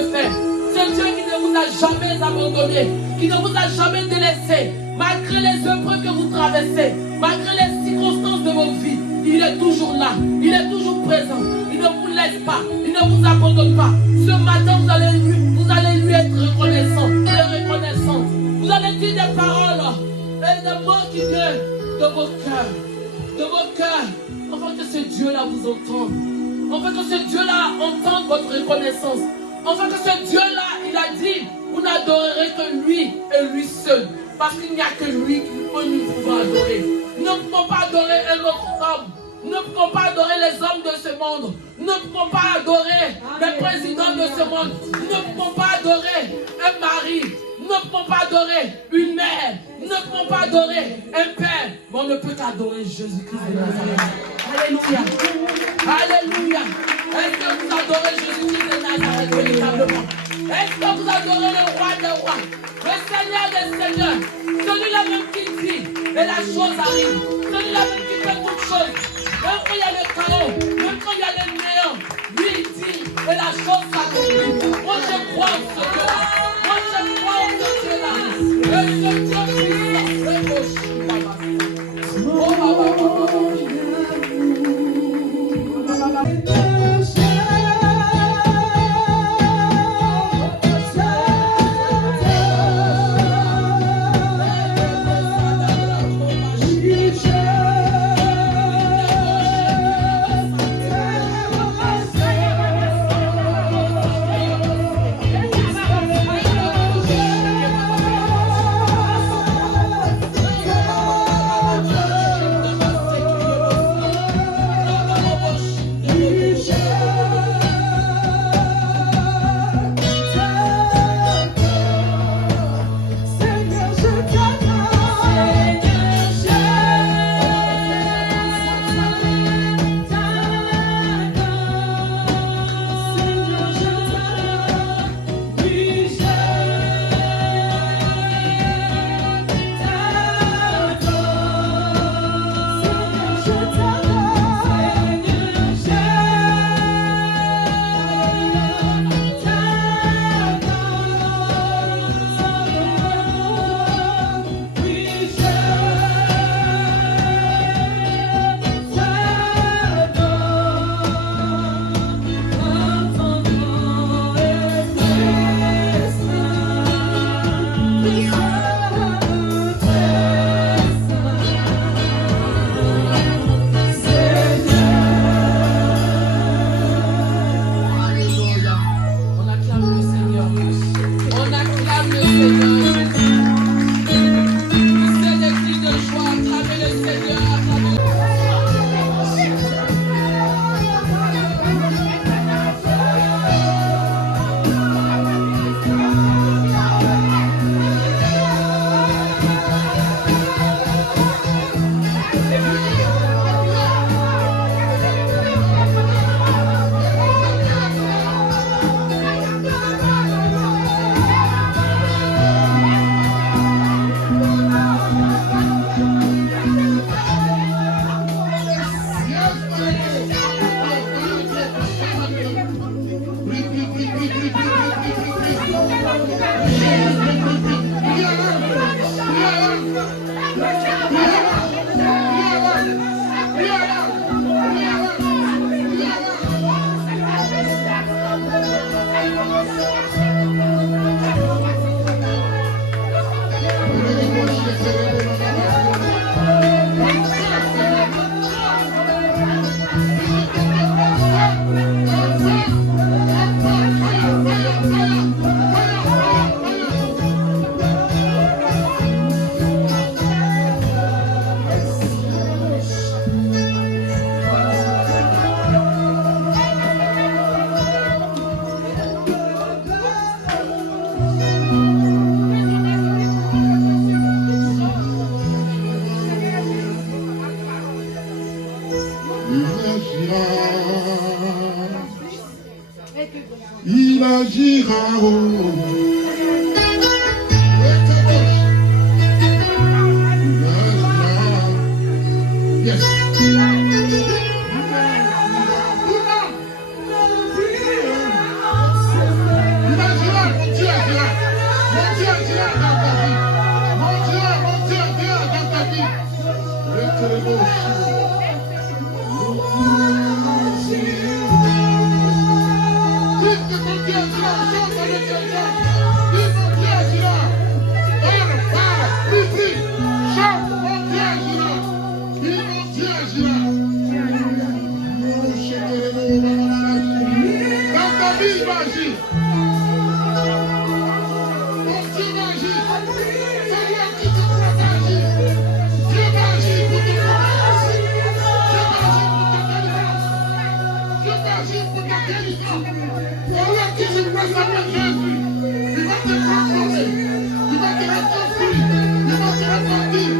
le fait. Ce Dieu qui ne vous a jamais abandonné, qui ne vous a jamais délaissé, malgré les épreuves que vous traversez, malgré les circonstances de votre vie, il est toujours là, il est toujours présent, il ne vous laisse pas, il ne vous abandonne pas. Ce matin, vous allez lui être reconnaissant, et reconnaissante. Vous allez dire des paroles et des mots qui viennent de vos cœurs, de vos cœurs, afin que ce Dieu-là vous entende, afin que ce Dieu-là entende votre reconnaissance, afin que ce Dieu-là, il a dit, vous n'adorerez que lui et lui seul, parce qu'il n'y a que lui que nous pouvons adorer. Nous ne pouvons pas adorer un autre homme. Nous ne pouvons pas adorer les hommes de ce monde. Nous ne pouvons pas adorer les présidents de ce monde. Nous ne pouvons pas adorer un mari. Nous ne pouvons pas adorer une mère. Nous ne pouvons pas adorer un père. Mais on ne peut qu'adorer Jésus-Christ de Nazareth. Alléluia. Alléluia. Est-ce que vous adorez Jésus-Christ de Nazareth véritablement? Est-ce que vous adorez le roi des rois, le Seigneur des seigneurs, celui-là même qui dit et la chose arrive, celui-là même qui fait toutes choses, même quand il y a le chaos, même quand il y a le néant, lui il dit et la chose s'accomplit. Moi je crois en ce Dieu-là, moi je crois en ce Dieu-là, et ce Dieu puissant, et gauche, Il agira, yes. Il agira. Mon Dieu agira dans ta vie. Mon Dieu agira dans ta vie. Dites que mon Dieu agira. Chante avec les gens. Dites mon Dieu agira. Parle, ici. Chante, mon Dieu agira. Dites mon Dieu agira. Dans ta vie, il va agir. Mon Dieu va agir. C'est moi qui te crois va agir. Dieu va agir pour ton commerce. Dieu va agir pour ta délivrance. C'est là qui je crois s'appelle Jésus. Il va te transformer. Il va te reconstruire. Il va te repartir.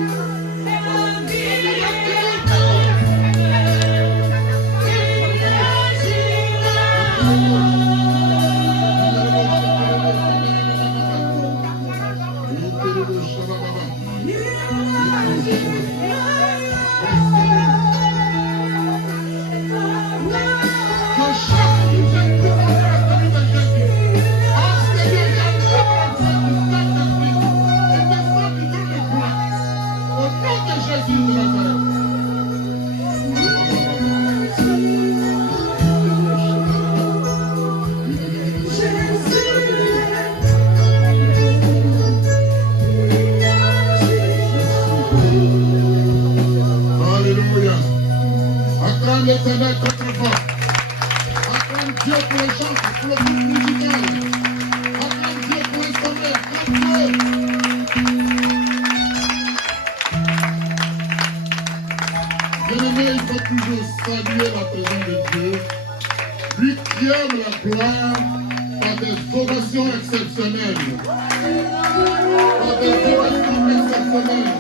L'éternel contre fort. Acclame Dieu pour les chants, pour le groupe musical. Acclame Dieu pour les sommets. Acclame Dieu. Bien-aimé, il faut toujours saluer la présence de Dieu. Lui qui aime la gloire par des ovations exceptionnelles. Par des ovations exceptionnelles.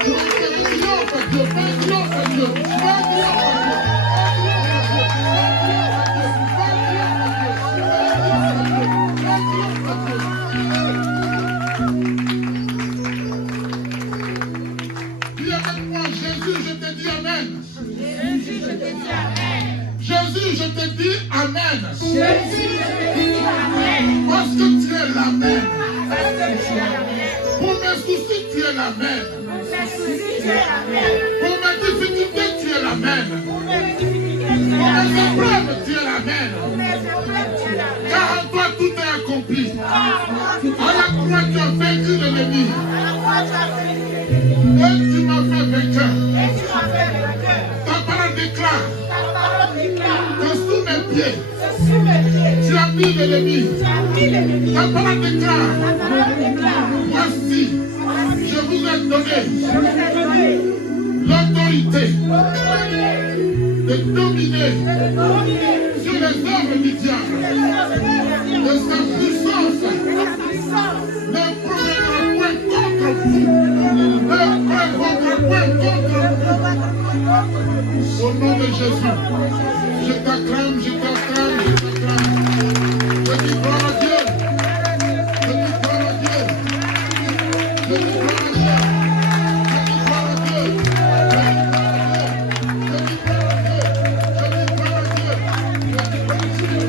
Tu vas faire un triomphe à Dieu, fais un triomphe à Dieu. Jésus, je te dis Amen. Parce que tu es l'Amen. Pour mes soucis, tu es l'Amen. Pour mes difficultés, tu es l'Amen. Pour mes épreuves, tu es l'Amen. Car en toi, tout est accompli. À la croix, tu as vaincu l'ennemi. Et tu m'as fait vainqueur. Ta parole déclare que sous mes pieds, tu as mis l'ennemi. Ta parole déclare, voici, je vous ai donné l'autorité de dominer sur les œuvres du diable, de sa puissance. Ne promènera point contre vous. Ne prendra point contre vous. Au nom de Jésus, je t'acclame, je t'acclame, je t'acclame. Je dis gloire à Dieu. Je dis gloire à Dieu. Je dis gloire à Dieu. Je dis gloire à Dieu. Je dis gloire à Dieu. Je dis gloire à Dieu.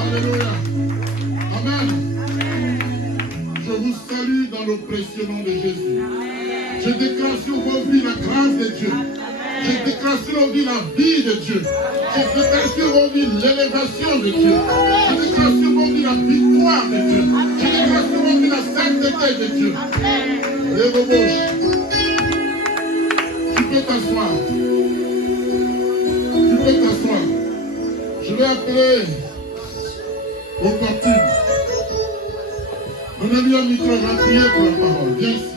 Alléluia. Amen. Je vous salue dans le précieux nom de Jésus. Je déclare sur vos vies la grâce de Dieu. Je déclare sur vos vies la vie de Dieu. Je déclare sur vos vies l'élévation de Dieu. Je déclare sur vos vies la victoire de Dieu. Je déclare sur vos vies la sainteté de Dieu. Et vos bouches. Tu peux t'asseoir. Tu peux t'asseoir. Je vais appeler opportune. Donnez-lui un micro, va prier pour la parole. Viens ici.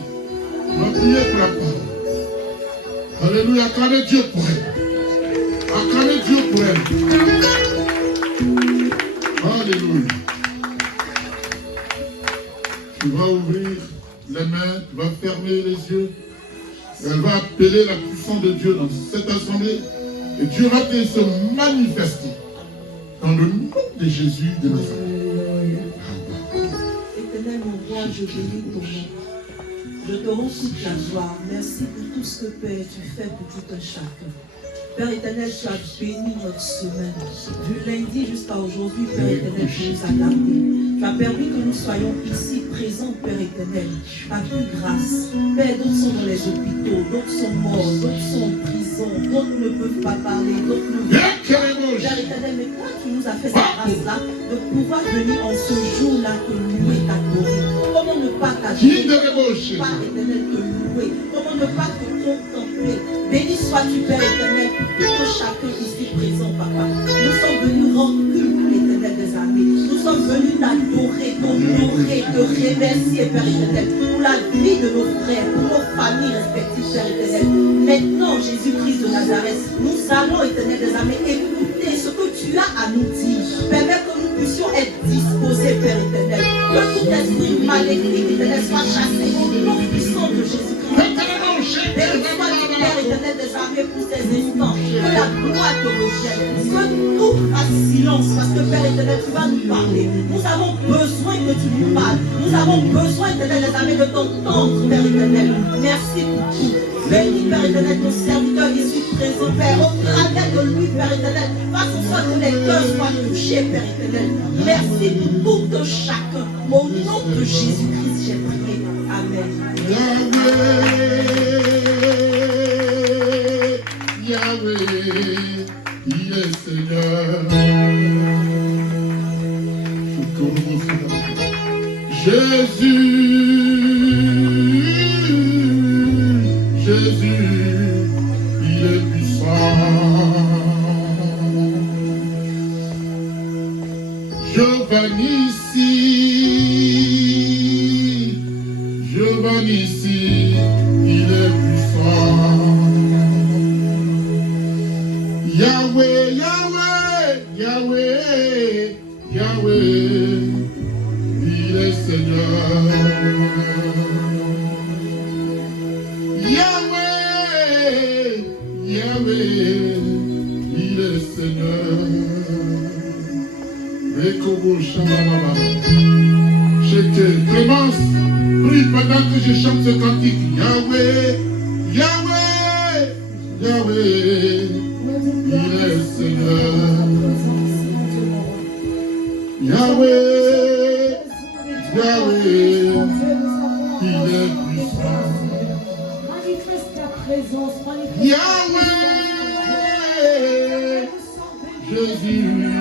Va prier pour la parole. Alléluia, acclamez Dieu pour elle. Acclamez Dieu pour elle. Alléluia. Tu vas ouvrir les mains, tu vas fermer les yeux. Elle va appeler la puissance de Dieu dans cette assemblée. Et Dieu va se manifester dans le nom de Jésus de Nazareth. Éternel, mon roi, je bénis ton nom. Je te rends toute la gloire. Merci pour tout ce que Père tu fais pour tout un chacun. Père éternel, tu as béni notre semaine. Du lundi jusqu'à aujourd'hui, Père éternel, tu nous as gardés. Tu as permis que nous soyons ici présents, Père éternel. Par ta grâce. Père, d'autres sont dans les hôpitaux, d'autres sont morts, d'autres sont en prison, d'autres ne peuvent pas parler, d'autres ne veulent pas. Père éternel, mais toi, tu nous as fait cette grâce-là de pouvoir venir en ce jour-là te louer, t'adorer. Comment ne pas t'adorer? Père éternel, te louer. Comment ne pas te contempler? Béni sois-tu, Père éternel, pour tout chacun ici présent, Papa. Nous sommes venus rendre culte à l'Éternel des armées. Nous sommes venus t'adorer, t'honorer, te remercier, Père éternel, pour la vie de nos frères, pour nos familles respectives, Père éternel. Maintenant, Jésus-Christ de Nazareth, nous allons, Éternel des armées, écouter ce que tu as à nous dire. Permets que nous puissions être disposés, Père éternel. Que tout esprit maléfique, Éternel, soit chassé au nom puissant de Jésus-Christ. Béni soit-tu, Père éternel des armées, pour ces instants. Que la gloire te revienne. Que tout fasse silence, parce que Père éternel, tu vas nous parler. Nous avons besoin que tu nous parles. Nous avons besoin, Éternel des armées, de t'entendre, Père éternel. Merci pour tout. Béni, Père éternel, ton serviteur ici présent, Père. Au travers de lui, Père éternel, fasse en sorte que les cœurs soient touchés, Père éternel. Merci pour tout chacun. Au nom de Jésus-Christ, j'ai prié. Amen. Yahweh, il est Seigneur. Jésus, il est puissant. Jehovah Nissi, il est puissant. Yahweh, il est Seigneur. Yahweh, il est Seigneur. Rekobo Shababa. Clémence, prie pendant que je chante ce cantique. Yahweh, il est Seigneur. Yahweh, il est puissant. Manifeste ta présence, Yahweh, Jésus, il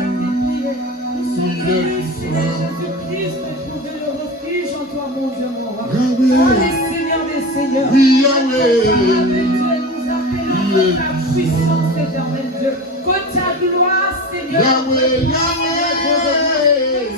est puissant. Jésus-Christ, trouver le refuge en toi, mon Dieu, mon roi. Yahweh, Les seigneurs des seigneurs. oui, Yahweh, Nous appelons ta puissance, éternel Dieu. Que ta gloire, Seigneur. Yahweh, Que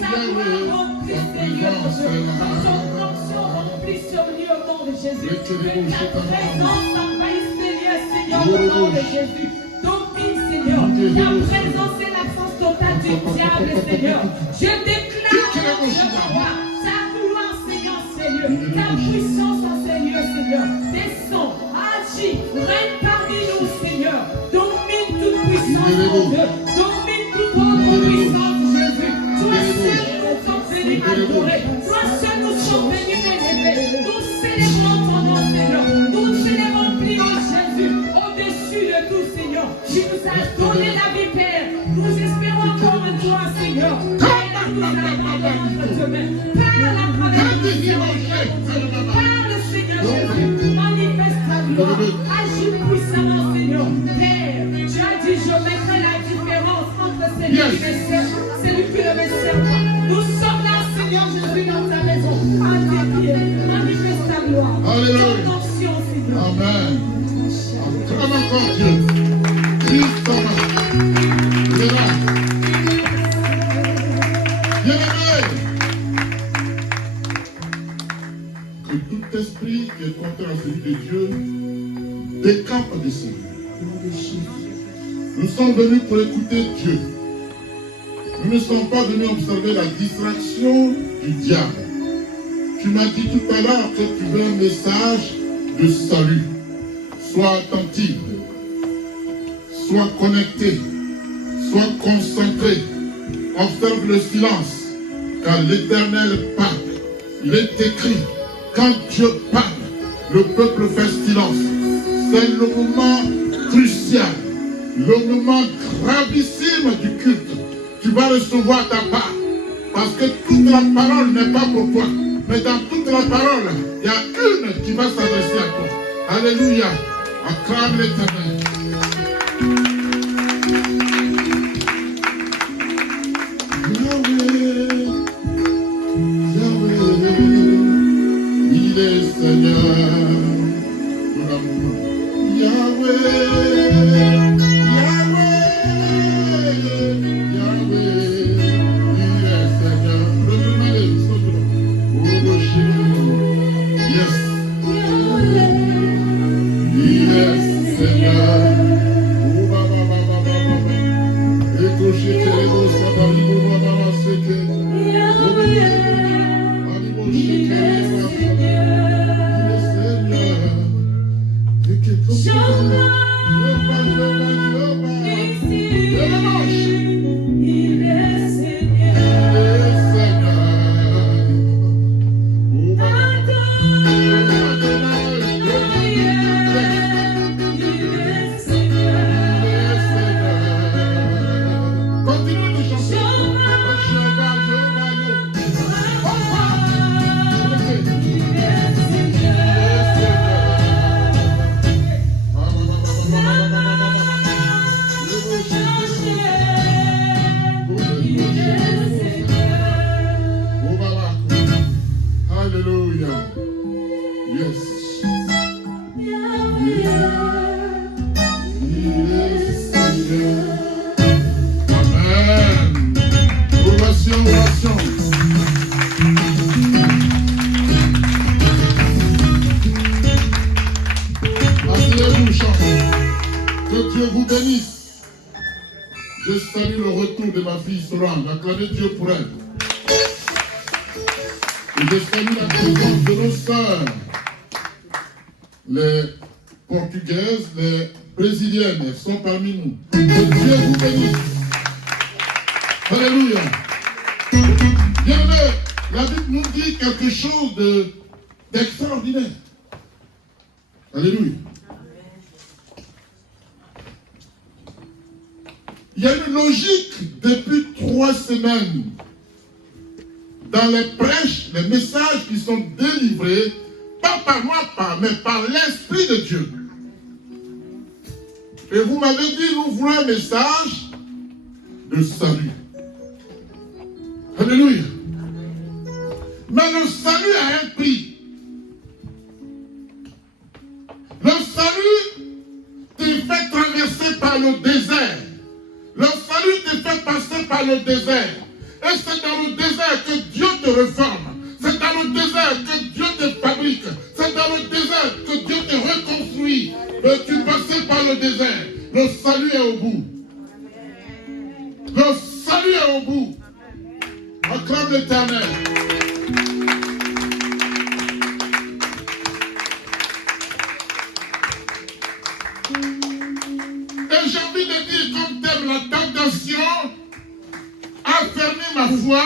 ta gloire remplisse, Seigneur, mon Dieu. Que ton onction remplisse ce lieu au nom de Jésus. Que ta présence envahisse ces lieux, Seigneur, au nom de Jésus. Domine, Seigneur. Ta présence est l'absence totale du diable, Seigneur. Je déclare, mon Dieu, mon roi, ta gloire, Seigneur, ces lieux. Ta puissance en ces lieux, Seigneur. Descends, agis, règne parmi nous, Seigneur. Domine toute puissance, mon Dieu. Domine toute autre puissance, Jésus. Toi seul nous sommes venus adorer. Toi seul nous sommes venus élever. Nous célébrons ton nom, Seigneur. Nous célébrons plus haut, Jésus. Au-dessus de tout, Seigneur. Tu nous as donné la vie, Père. Nous espérons encore en toi, Seigneur. Père, nous allons dans notre main. Parle à travers nous, parle, Seigneur Jésus. Manifeste ta gloire. Agis puissamment, Seigneur. Père, tu as dit, je mettrai la différence entre celui qui me sert, celui qui ne me sert pas. Nous sommes là, Seigneur Jésus, dans ta maison. À tes pieds. Manifeste ta gloire. Alléluia. Ton onction, Seigneur. Amen. Acclame encore Dieu. Christ Thomas. Il est là. Bien-aimé. Que tout esprit qui est contraire à celui de Dieu décampe de ce lieu. Nous sommes venus pour écouter Dieu. Nous ne sommes pas venus observer la distraction du diable. Tu m'as dit tout à l'heure que tu veux un message de salut. Sois attentif, sois connecté, sois concentré, observe le silence, car l'Éternel parle. Il est écrit, quand Dieu parle, le peuple fait silence. C'est le moment crucial. le moment gravissime du culte, tu vas recevoir ta part. Parce que toute la parole n'est pas pour toi. Mais dans toute la parole, il y a une qui va s'adresser à toi. Alléluia. Acclame l'Éternel. Yahweh, Yahweh, il est Seigneur. Yahweh. Acclamez Dieu pour elle. Et je salue la présence de nos sœurs, les portugaises, les brésiliennes, elles sont parmi nous. Que Dieu vous bénisse. Alléluia. Bien-aimés, la Bible nous dit quelque chose d'extraordinaire. Alléluia. Il y a une logique depuis 3 semaines dans les prêches, les messages qui sont délivrés, pas par moi, mais par l'Esprit de Dieu. Et vous m'avez dit, nous voulons un message de salut. Alléluia. Mais le salut a un prix. Le salut te fait traverser par le désert. Le salut te fait passer par le désert. Et c'est dans le désert que Dieu te reforme. C'est dans le désert que Dieu te fabrique. C'est dans le désert que Dieu te reconstruit. Et tu passes par le désert. Le salut est au bout. Le salut est au bout. Acclame l'Éternel. Et j'ai envie de dire, comme thème, la tentation a fermé ma foi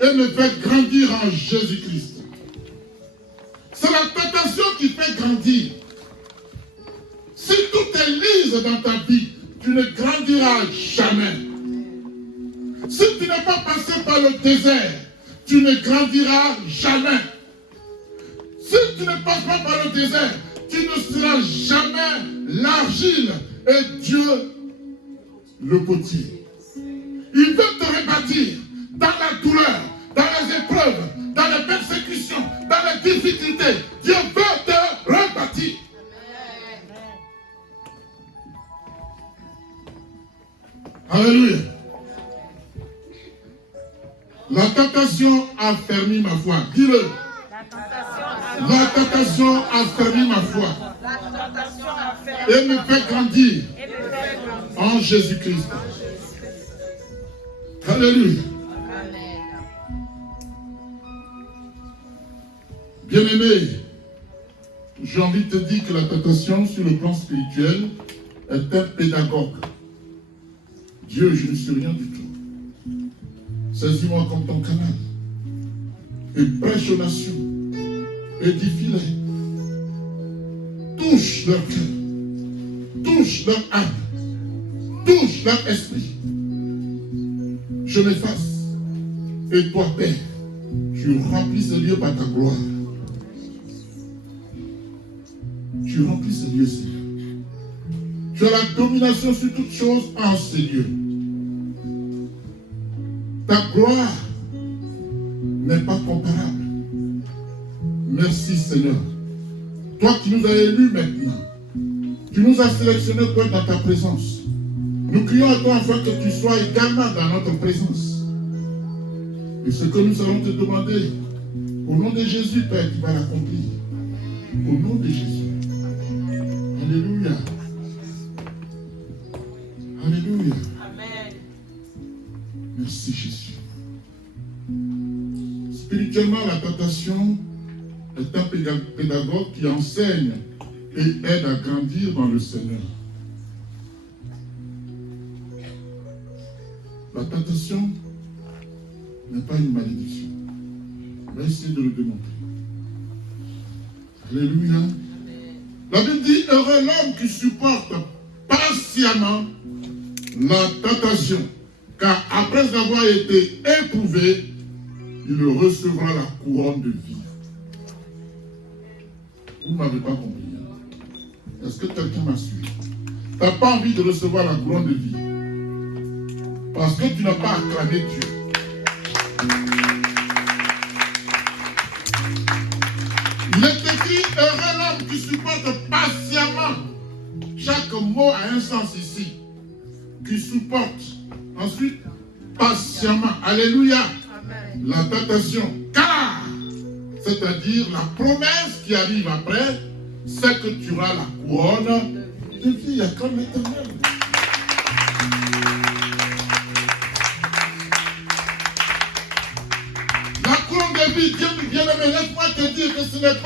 et me fait grandir en Jésus-Christ. C'est la tentation qui fait grandir. Si tout est lisse dans ta vie, tu ne grandiras jamais. Si tu n'es pas passé par le désert, tu ne grandiras jamais. Si tu ne passes pas par le désert, tu ne seras jamais l'argile et Dieu le potier. Il veut te rebâtir dans la douleur, dans les épreuves, dans les persécutions, dans les difficultés. Dieu veut te rebâtir. Alléluia. La tentation a fermé ma foi. Dis-le. La tentation a fermé ma foi. Et me fait grandir en Jésus-Christ. Alléluia. Bien-aimé, j'ai envie de te dire que la tentation sur le plan spirituel est un pédagogue. Dieu, je ne sais rien du tout. Saisis-moi comme ton canal et prêche aux nations. Édifie-les. Touche leur cœur. Touche leur âme. touche leur esprit. Je m'efface. Et toi, Père, tu remplis ce lieu par ta gloire. Tu remplis ce lieu, Seigneur. Tu as la domination sur toutes choses en ces lieux. Ta gloire n'est pas comparable. Merci, Seigneur. Toi qui nous as élus maintenant, tu nous as sélectionnés pour être dans ta présence. Nous crions à toi afin que tu sois également dans notre présence. Et ce que nous allons te demander, au nom de Jésus, Père, tu vas l'accomplir. Au nom de Jésus. Alléluia. Alléluia. Amen. Merci Jésus. Spirituellement, la tentation est un pédagogue qui enseigne et aide à grandir dans le Seigneur. La tentation n'est pas une malédiction. On va essayer de le démontrer. Alléluia. La Bible dit, heureux l'homme qui supporte patiemment la tentation, car après avoir été éprouvé, il recevra la couronne de vie. Vous ne m'avez pas compris. Est-ce que quelqu'un m'a suivi? Tu n'as pas envie de recevoir la couronne de vie parce que tu n'as pas acclamé Dieu. Il est écrit, heureux l'homme qui supporte patiemment. Chaque mot a un sens ici. Qui supporte. Ensuite, patiemment. Alléluia. Amen. La tentation. Car, c'est-à-dire la promesse qui arrive après, c'est que tu auras la couronne de vie. Acclame l'Éternel. La couronne de vie, Dieu bien-aimé, laisse-moi te dire que ce n'est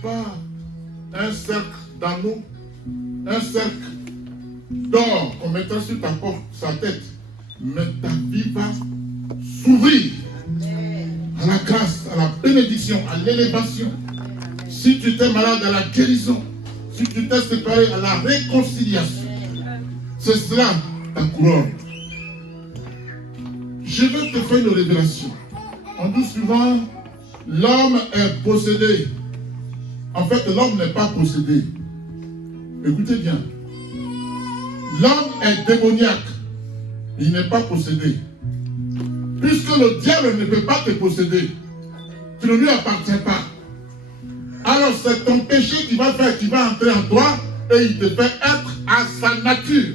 pas un cercle d'anneaux, un cercle d'or qu'on mettra sur sa tête, mais ta vie va s'ouvrir à la grâce, à la bénédiction, à l'élévation. Si tu étais malade, à la guérison. Si tu t'es séparé, à la réconciliation. C'est cela ta couronne. Je veux te faire une révélation. On dit souvent, l'homme est possédé. En fait, l'homme n'est pas possédé. Écoutez bien. L'homme est démoniaque. Il n'est pas possédé. Puisque le diable ne peut pas te posséder. Tu ne lui appartiens pas. Alors c'est ton péché qui va faire, qui va entrer en toi et il te fait être à sa nature.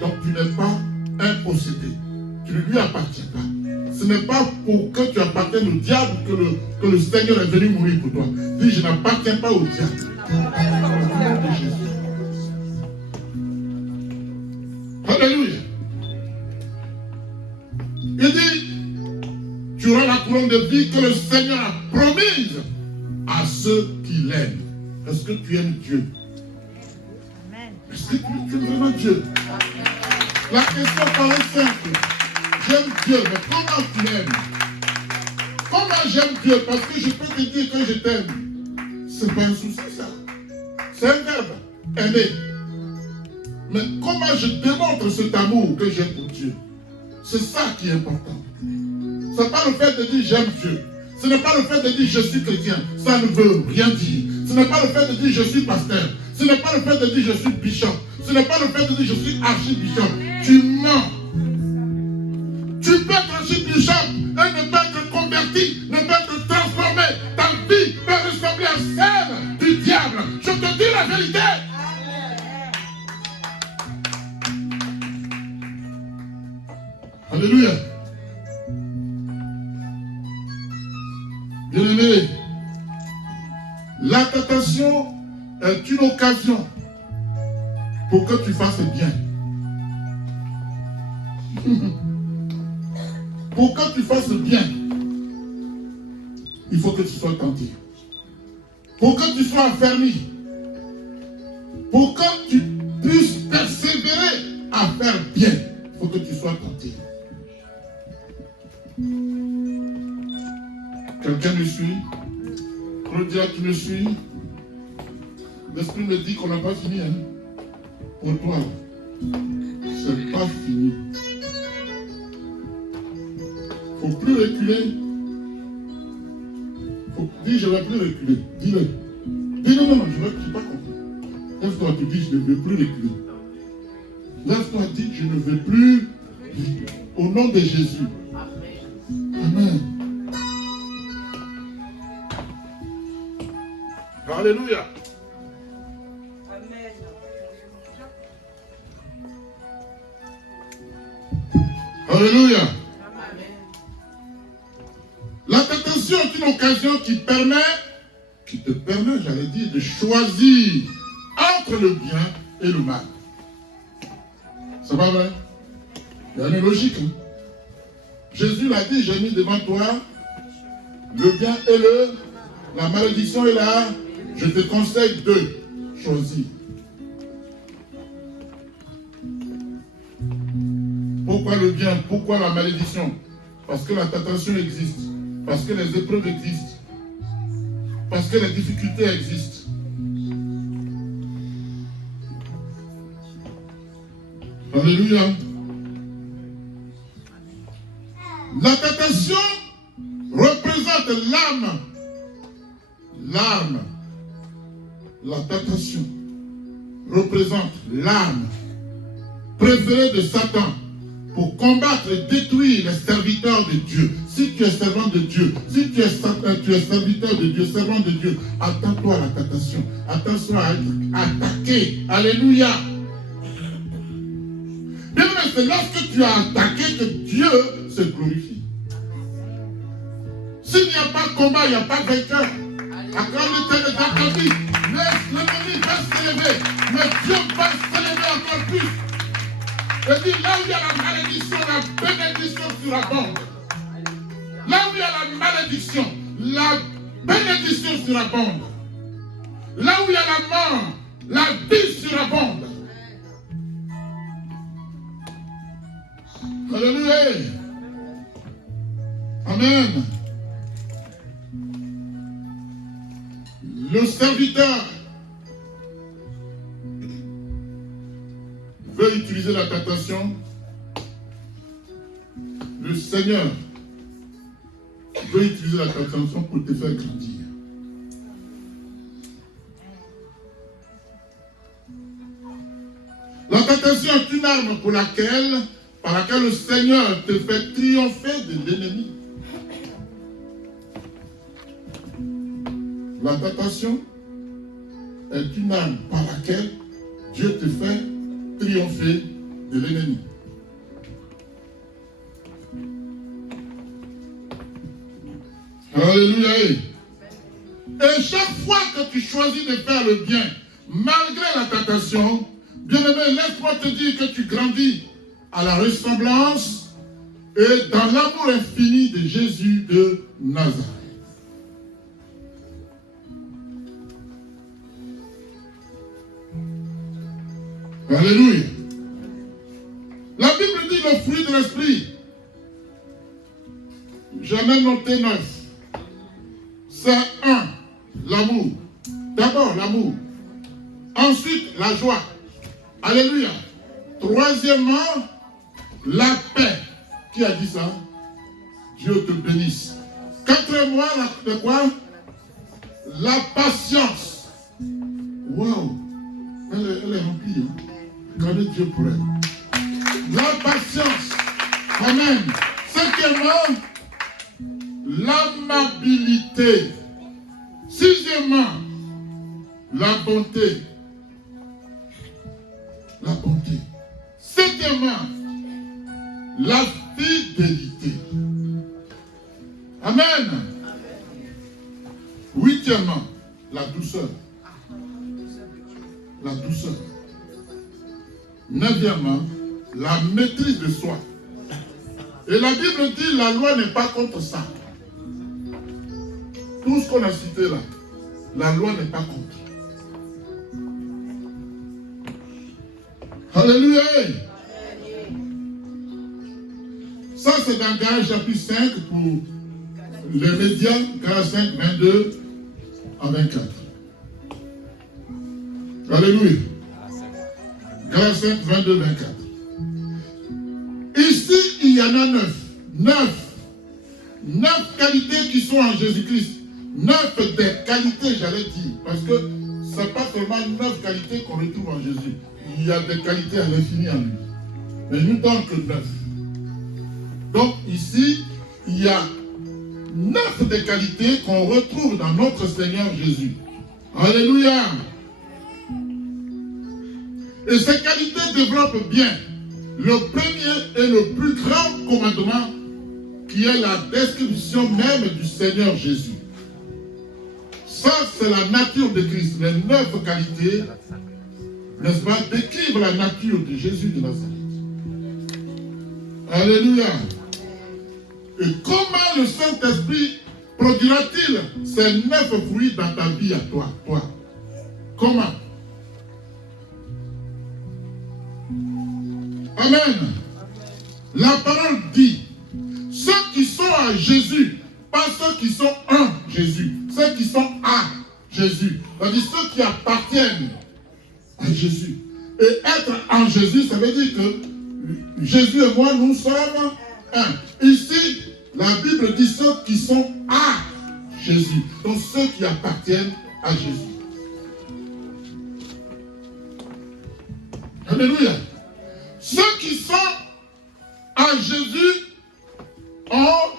Donc tu n'es pas un possédé. Tu ne lui appartiens pas. Ce n'est pas pour que tu appartiennes au diable que le Seigneur est venu mourir pour toi. Dis, je n'appartiens pas au diable. Alléluia. Il dit, tu auras la couronne de vie que le Seigneur a promise à ceux qui l'aiment. Est-ce que tu aimes Dieu? Est-ce que tu aimes vraiment Dieu? La question paraît simple. J'aime Dieu, mais comment tu l'aimes? Comment j'aime Dieu? Parce que je peux te dire que je t'aime. C'est pas un souci ça. C'est un verbe, aimer. Mais comment je démontre cet amour que j'ai pour Dieu? C'est ça qui est important. Ce n'est pas le fait de dire j'aime Dieu. Ce n'est pas le fait de dire je suis chrétien. Ça ne veut rien dire. Ce n'est pas le fait de dire je suis pasteur. Ce n'est pas le fait de dire je suis bishop. Ce n'est pas le fait de dire je suis archibishop. Tu mens. Tu peux être archibishop et ne pas être converti, ne pas être transformé. Ta vie peut ressembler à celle du diable. Je te dis la vérité. Alléluia. Bien-aimé, la tentation est une occasion pour que tu fasses bien. Pour que tu fasses bien, il faut que tu sois tenté. Pour que tu sois affermi. Pour que tu puisses persévérer à faire bien, il faut que tu sois tenté. Quelqu'un me suit? Claudia, tu me suis? l'Esprit me dit qu'on n'a pas fini. Hein. Pour toi, c'est pas fini. Faut plus reculer. Faut dire, je ne vais plus reculer. Dis-le. Dis non, je n'ai pas compris. Lève-toi, tu dis, je ne veux plus reculer. Lève-toi, dis, je ne veux plus. Au nom de Jésus. Amen. Alléluia. Alléluia. La tentation est une occasion qui te permet, j'allais dire, de choisir entre le bien et le mal. C'est pas vrai? Il y a une logique. Hein? Jésus l'a dit, j'ai mis devant toi le bien et la malédiction est là. Je te conseille de choisir. Pourquoi le bien? Pourquoi la malédiction? Parce que la tentation existe. Parce que les épreuves existent. Parce que les difficultés existent. Alléluia. La tentation représente l'âme. L'âme. La tentation représente l'âme préférée de Satan pour combattre et détruire les serviteurs de Dieu. Si tu es servant de Dieu, si tu es serviteur de Dieu, servant de Dieu, attends-toi à la tentation. Attention à être attaqué. Alléluia. Bien, mais c'est lorsque tu as attaqué que Dieu se glorifie. S'il n'y a pas de combat, il n'y a pas de vainqueur. Accorde-le de ta vie. L'ennemi va s'élever, mais Dieu va s'élever encore plus. Je dis, là où il y a la malédiction, la bénédiction surabonde. Là où il y a la malédiction, la bénédiction surabonde. Là où il y a la mort, la vie surabonde. Alléluia. Amen. Le serviteur veut utiliser la tentation. Le Seigneur veut utiliser la tentation pour te faire grandir. La tentation est une arme par laquelle le Seigneur te fait triompher de l'ennemi. La tentation est une arme par laquelle Dieu te fait triompher de l'ennemi. Alléluia. Et chaque fois que tu choisis de faire le bien, malgré la tentation, bien-aimé, laisse-moi te dire que tu grandis à la ressemblance et dans l'amour infini de Jésus de Nazareth. Alléluia. La Bible dit le fruit de l'esprit. J'en ai noté 9. C'est 1, l'amour. D'abord l'amour. Ensuite la joie. Alléluia. Troisièmement, la paix. Qui a dit ça? Dieu te bénisse. Quatrièmement, de quoi? La patience. Waouh. Elle est remplie. Hein? Regardez Dieu pour elle. La patience. Amen. Cinquièmement, l'amabilité. Sixièmement, la bonté. La bonté. Septièmement, la fidélité. Amen. Huitièmement, la douceur. La douceur. Neuvièmement, la maîtrise de soi. Et la Bible dit la loi n'est pas contre ça. Tout ce qu'on a cité là, la loi n'est pas contre. Alléluia. Ça c'est dans Galates chapitre 5 pour les médias, Galates 5, 22 à 24. Alléluia. Galates 5, 22, 24. Ici, il y en a 9 qualités qui sont en Jésus-Christ. 9 des qualités, j'allais dire. Parce que ce n'est pas seulement 9 qualités qu'on retrouve en Jésus. Il y a des qualités à l'infini en lui. Mais nous n'avons que 9. Donc ici, il y a 9 des qualités qu'on retrouve dans notre Seigneur Jésus. Alléluia. Et ces qualités développent bien le premier et le plus grand commandement qui est la description même du Seigneur Jésus. Ça, c'est la nature de Christ. Les 9 qualités, n'est-ce pas, décrivent la nature de Jésus de Nazareth. Alléluia. Et comment le Saint-Esprit produira-t-il ces 9 fruits dans ta vie à toi? Comment? Amen. La parole dit, ceux qui sont à Jésus, pas ceux qui sont en Jésus, ceux qui sont à Jésus, c'est-à-dire ceux qui appartiennent à Jésus. Et être en Jésus, ça veut dire que Jésus et moi, nous sommes un. Ici, la Bible dit ceux qui sont à Jésus, donc ceux qui appartiennent à Jésus. Alléluia. Ceux qui sont à Jésus ont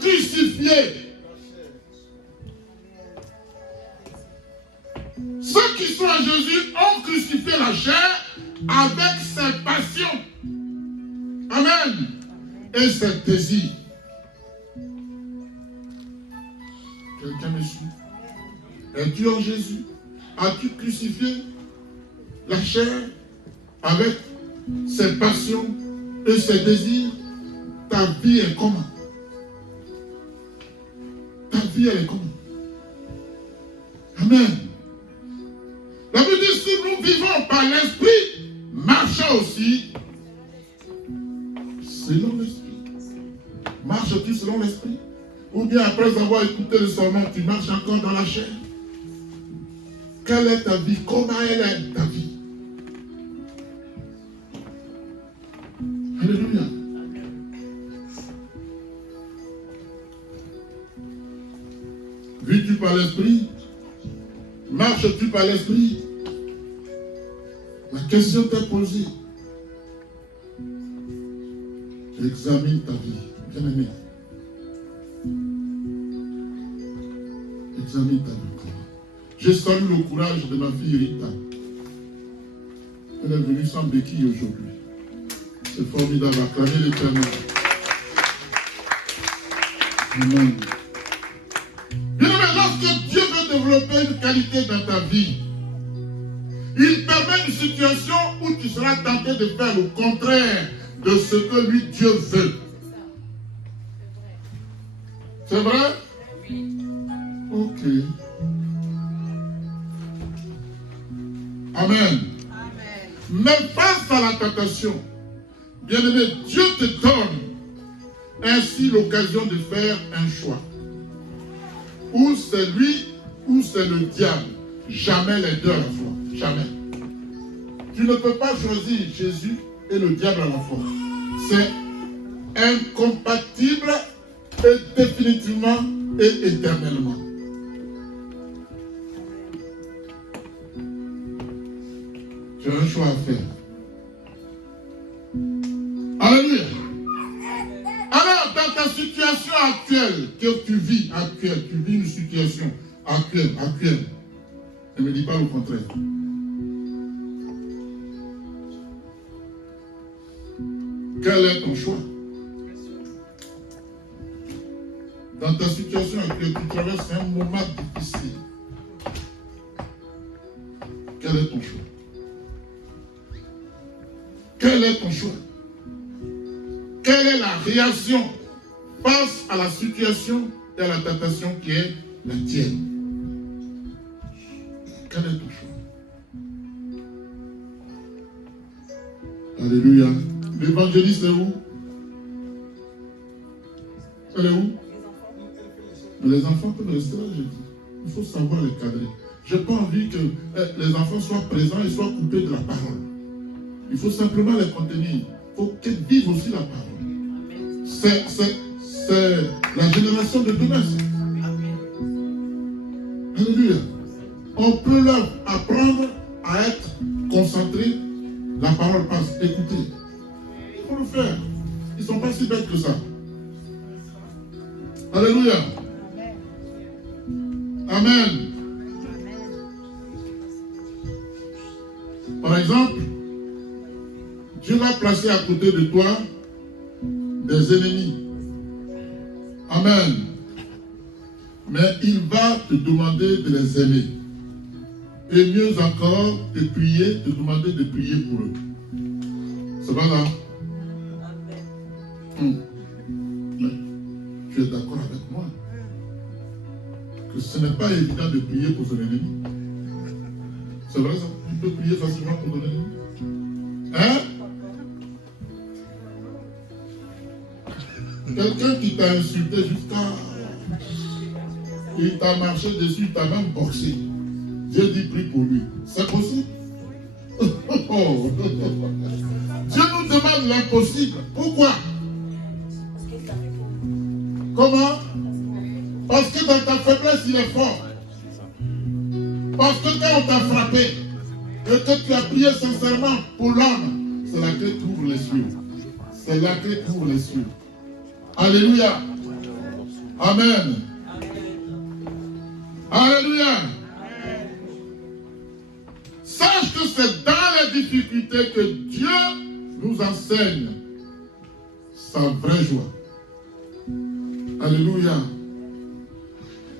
crucifié. Ceux qui sont à Jésus ont crucifié la chair avec ses passions. Amen. Et ses désirs. Quelqu'un me suit? Es-tu en Jésus? As-tu crucifié la chair avec ses passions et ses désirs? Ta vie est comment? Ta vie, elle est comment? Amen. La Bible dit, si nous vivons par l'esprit, marchons aussi selon l'esprit. Marches-tu selon l'esprit? Ou bien après avoir écouté le sermon, tu marches encore dans la chair? Quelle est ta vie? Comment elle est ta vie? Alléluia. Vis-tu par l'esprit? Marches-tu par l'esprit? La question t'est posée. Examine ta vie, bien-aimé. Examine ta vie. Je salue le courage de ma fille Rita. Elle est venue sans béquille aujourd'hui. C'est formidable. Acclamez l'Éternel. Amen. Bien-aimé, lorsque Dieu veut développer une qualité dans ta vie, il permet une situation où tu seras tenté de faire le contraire de ce que lui, Dieu veut. C'est vrai? Ok. Amen. Mais face à la tentation, bien-aimé, Dieu te donne ainsi l'occasion de faire un choix. Ou c'est lui, ou c'est le diable. Jamais les deux à la fois. Jamais. Tu ne peux pas choisir Jésus et le diable à la fois. C'est incompatible et définitivement et éternellement. Tu as un choix à faire. Alléluia. Alors, dans ta situation actuelle que tu vis une situation actuelle. Ne me dis pas le contraire. Quel est ton choix? Dans ta situation actuelle, tu traverses un moment difficile. Quel est ton choix? Quel est ton choix? Quelle est la réaction face à la situation et à la tentation qui est la tienne? Quel est ton choix? Alléluia. L'évangéliste est où? Elle est où? Mais les enfants peuvent rester là, je dis. Il faut savoir les cadrer. Je n'ai pas envie que les enfants soient présents et soient coupés de la parole. Il faut simplement les contenir. Il faut qu'ils vivent aussi la parole. C'est la génération de demain. Alléluia. On peut leur apprendre à être concentrés. La parole passe. Écoutez. Il faut le faire. Ils ne sont pas si bêtes que ça. Alléluia. Amen. Par exemple, Dieu va placer à côté de toi des ennemis. Amen. Mais il va te demander de les aimer. Et mieux encore, te prier, te demander de prier pour eux. C'est pas là. Tu es d'accord avec moi que ce n'est pas évident de prier pour son ennemi. C'est vrai ça? Tu peux prier facilement pour ton ennemi? Hein? Quelqu'un qui t'a insulté jusqu'à... Il t'a marché dessus, il t'a même boxé. Dieu dit prie pour lui. C'est possible? Dieu nous demande l'impossible. Pourquoi? Comment? Parce que dans ta faiblesse, il est fort. Parce que quand on t'a frappé et que tu as prié sincèrement pour l'homme, c'est là que tu ouvres les cieux. C'est là que tu ouvres les cieux. Alléluia. Amen. Alléluia. Sache que c'est dans les difficultés que Dieu nous enseigne sa vraie joie. Alléluia.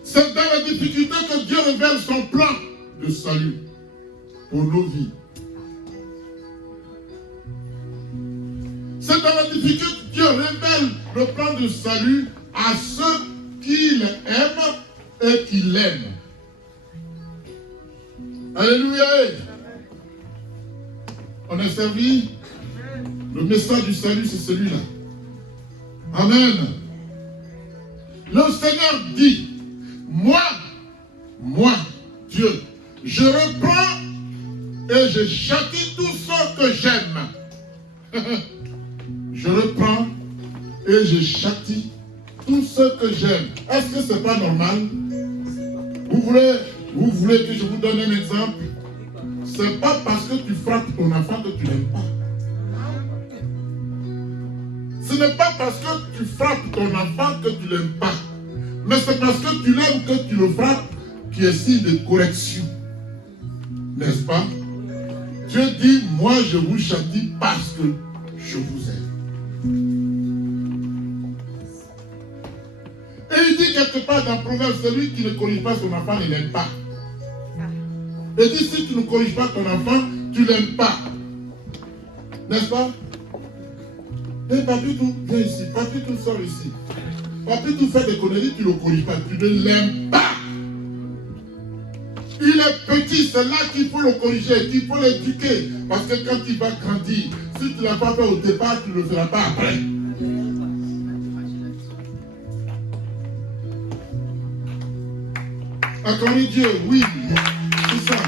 C'est dans les difficultés que Dieu révèle son plan de salut pour nos vies. C'est dans la difficulté que Dieu révèle le plan de salut à ceux qu'il aime et qui l'aiment. Alléluia. On est servi. Le message du salut, c'est celui-là. Amen. Le Seigneur dit, moi, Dieu, je reprends et je châtie tous ceux que j'aime. Je reprends et je châtie tous ceux que j'aime. Est-ce que ce n'est pas normal? Vous voulez que je vous donne un exemple? Ce n'est pas parce que tu frappes ton enfant que tu n'aimes pas. Ce n'est pas parce que tu frappes ton enfant que tu ne l'aimes pas. Mais c'est parce que tu l'aimes que tu le frappes qui est signe de correction. N'est-ce pas? Dieu dit, moi je vous châtie parce que je vous aime. Et il dit quelque part dans Proverbe, celui qui ne corrige pas son enfant ne l'aime pas. Et dit, si tu ne corriges pas ton enfant, tu ne l'aimes pas. N'est-ce pas? Et Papitou, viens ici. Papitou, sors ici. Papitou fait des conneries, tu ne le corriges pas. Tu ne l'aimes pas. Il est petit, c'est là qu'il faut le corriger, qu'il faut l'éduquer. Parce que quand il va grandir, si tu ne l'as pas fait au départ, tu ne le feras pas après. Acclamez Dieu, oui, c'est ça.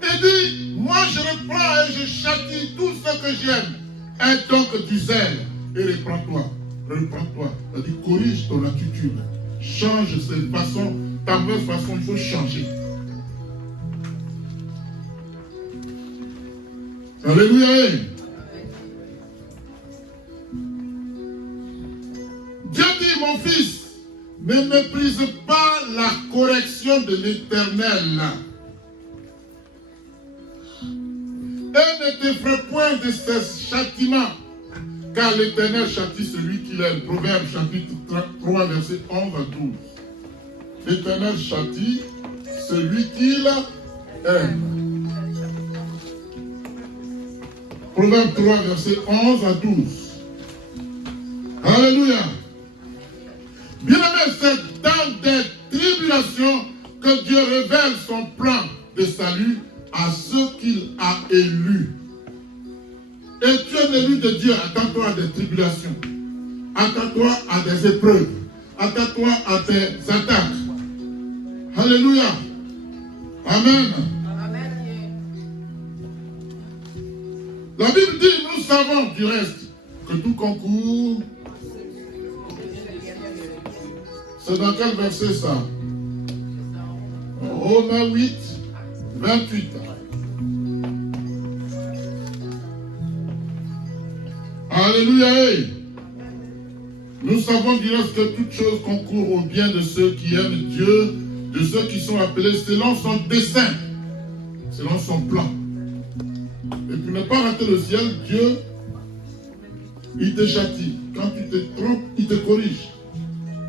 Il dit, moi je reprends et je châtie tout ce que j'aime. Aie donc du zèle et reprends-toi. Reprends-toi. C'est-à-dire, corrige ton attitude. Change cette façon, ta mauvaise façon, il faut changer. Alléluia. Dieu dit, mon fils, ne méprise pas la correction de l'Éternel. Et ne t'effraie point de ses châtiments, car l'Éternel châtie celui qu'il aime. Proverbe chapitre 3, verset 11 à 12. L'Éternel châtie celui qu'il aime. Proverbe 3, verset 11 à 12. Alléluia. Bien-aimé, c'est dans des tribulations que Dieu révèle son plan de salut à ceux qu'il a élus. Et tu es élu de Dieu, attends-toi à des tribulations. Attends-toi à des épreuves. Attends-toi à tes attaques. Alléluia. Amen. La Bible dit, nous savons du reste, que tout concourt. C'est dans quel verset ça? Romains 8, 28. Alléluia. Nous savons du reste que toute chose concourt au bien de ceux qui aiment Dieu, de ceux qui sont appelés selon son dessein, selon son plan. Et pour ne pas rater le ciel, Dieu, il te châtie. Quand tu te trompes, il te corrige.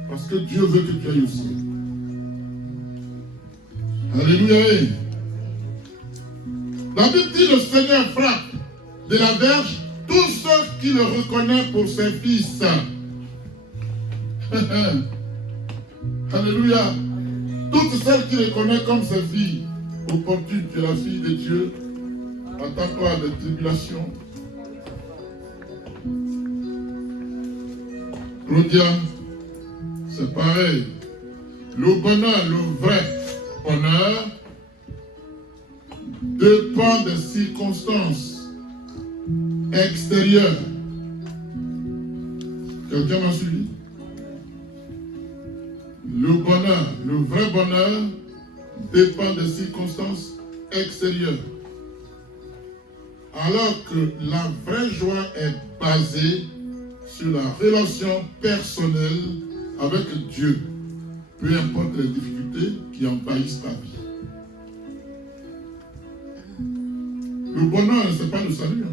Parce que Dieu veut que tu ailles au ciel. Alléluia. La Bible dit, le Seigneur frappe de la verge tous ceux qui le reconnaissent pour ses fils. Alléluia. Toutes celles qui le connaissent comme ses filles. Opportune, tu es la fille de Dieu. Attends-toi à des tribulations. Claudia, c'est pareil. Le bonheur, le vrai bonheur, dépend des circonstances extérieures. Quelqu'un m'a suivi? Le bonheur, le vrai bonheur, dépend des circonstances extérieures. Alors que la vraie joie est basée sur la relation personnelle avec Dieu, peu importe les difficultés qui envahissent ta vie. Le bonheur, ce n'est pas le salut.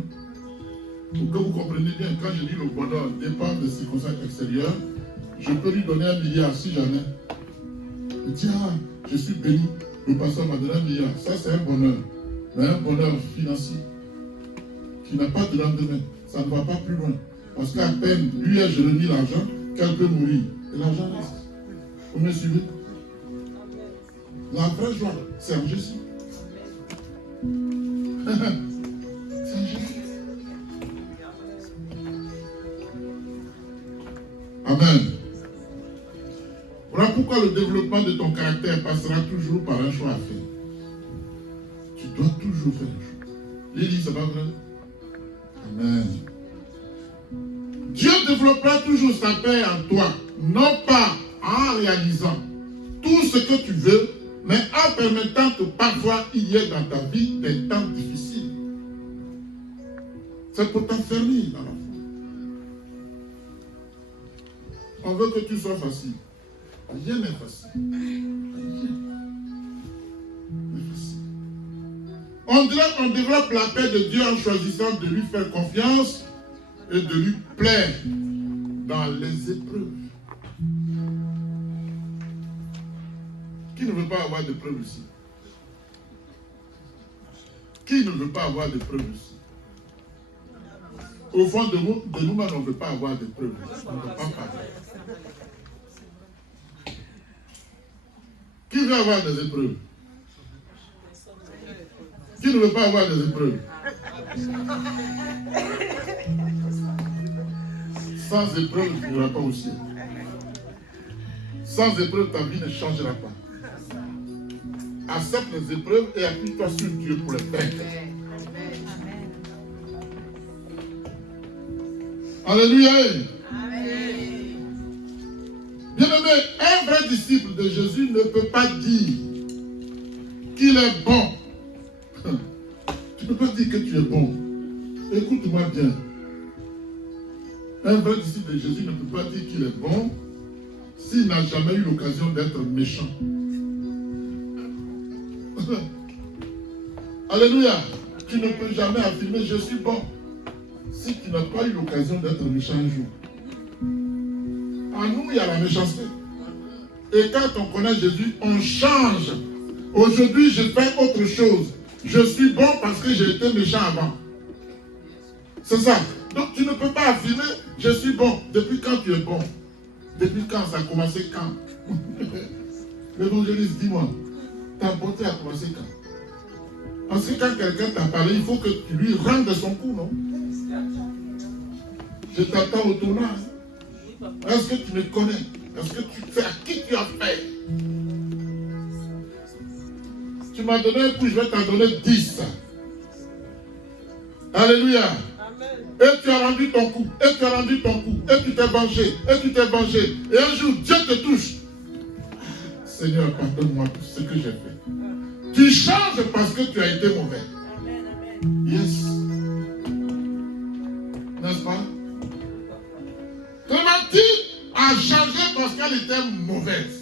Pour que vous compreniez bien, quand je dis le bonheur dépend des circonstances extérieures, je peux lui donner 1 milliard si jamais. Il dit, ah, je suis béni, le pasteur m'a donné 1 milliard. Ça, c'est un bonheur. Mais un bonheur financier qui n'a pas de lendemain. Ça ne va pas plus loin. Parce qu'à peine lui ai-je remis l'argent, qu'elle peut mourir. Et l'argent reste. Vous me suivez? La vraie joie, c'est en Jésus. C'est en Jésus. Amen. Voilà pourquoi le développement de ton caractère passera toujours par un choix à faire. Tu dois toujours faire un choix. Lily, c'est pas vrai? Amen. Dieu développera toujours sa paix en toi, non pas en réalisant tout ce que tu veux, mais en permettant que parfois il y ait dans ta vie des temps difficiles. C'est pour t'enfermer dans la foi. On veut que tu sois facile. Rien n'est facile. Rien n'est facile. On développe la paix de Dieu en choisissant de lui faire confiance et de lui plaire dans les épreuves. Qui ne veut pas avoir d'épreuves ici? Qui ne veut pas avoir d'épreuves ici? Au fond de nous-mêmes, on ne veut pas avoir d'épreuves. On ne veut pas parler. Qui veut avoir des épreuves? Qui ne veut pas avoir des épreuves? Sans épreuve, tu n'auras pas au ciel. Sans épreuve, ta vie ne changera pas. Accepte les épreuves et appuie-toi sur Dieu pour les vaincre. Alléluia. Bien-aimé, un vrai disciple de Jésus ne peut pas dire qu'il est bon. Tu ne peux pas dire que tu es bon. Écoute-moi bien. Un vrai disciple de Jésus ne peut pas dire qu'il est bon s'il n'a jamais eu l'occasion d'être méchant. Alléluia. Tu ne peux jamais affirmer je suis bon si tu n'as pas eu l'occasion d'être méchant un jour. En nous, il y a la méchanceté. Et quand on connaît Jésus, on change. Aujourd'hui, je fais autre chose. Je suis bon parce que j'ai été méchant avant. C'est ça. Donc tu ne peux pas affirmer je suis bon. Depuis quand tu es bon? Depuis quand ça a commencé quand? L'évangéliste, dis-moi, ta beauté a commencé quand? Parce que quand quelqu'un t'a parlé, il faut que tu lui rendes son coup, non? Je t'attends au tournant. Est-ce que tu me connais? Est-ce que tu sais à qui tu as fait? Tu m'as donné un coup, je vais t'en donner 10. Alléluia. Et tu as rendu ton coup, et tu as rendu ton coup, et tu t'es vengé, et tu t'es vengé. Et un jour, Dieu te touche. Seigneur, pardonne-moi pour ce que j'ai fait. Tu changes parce que tu as été mauvais. Yes. N'est-ce pas? Clémentine a changé parce qu'elle était mauvaise.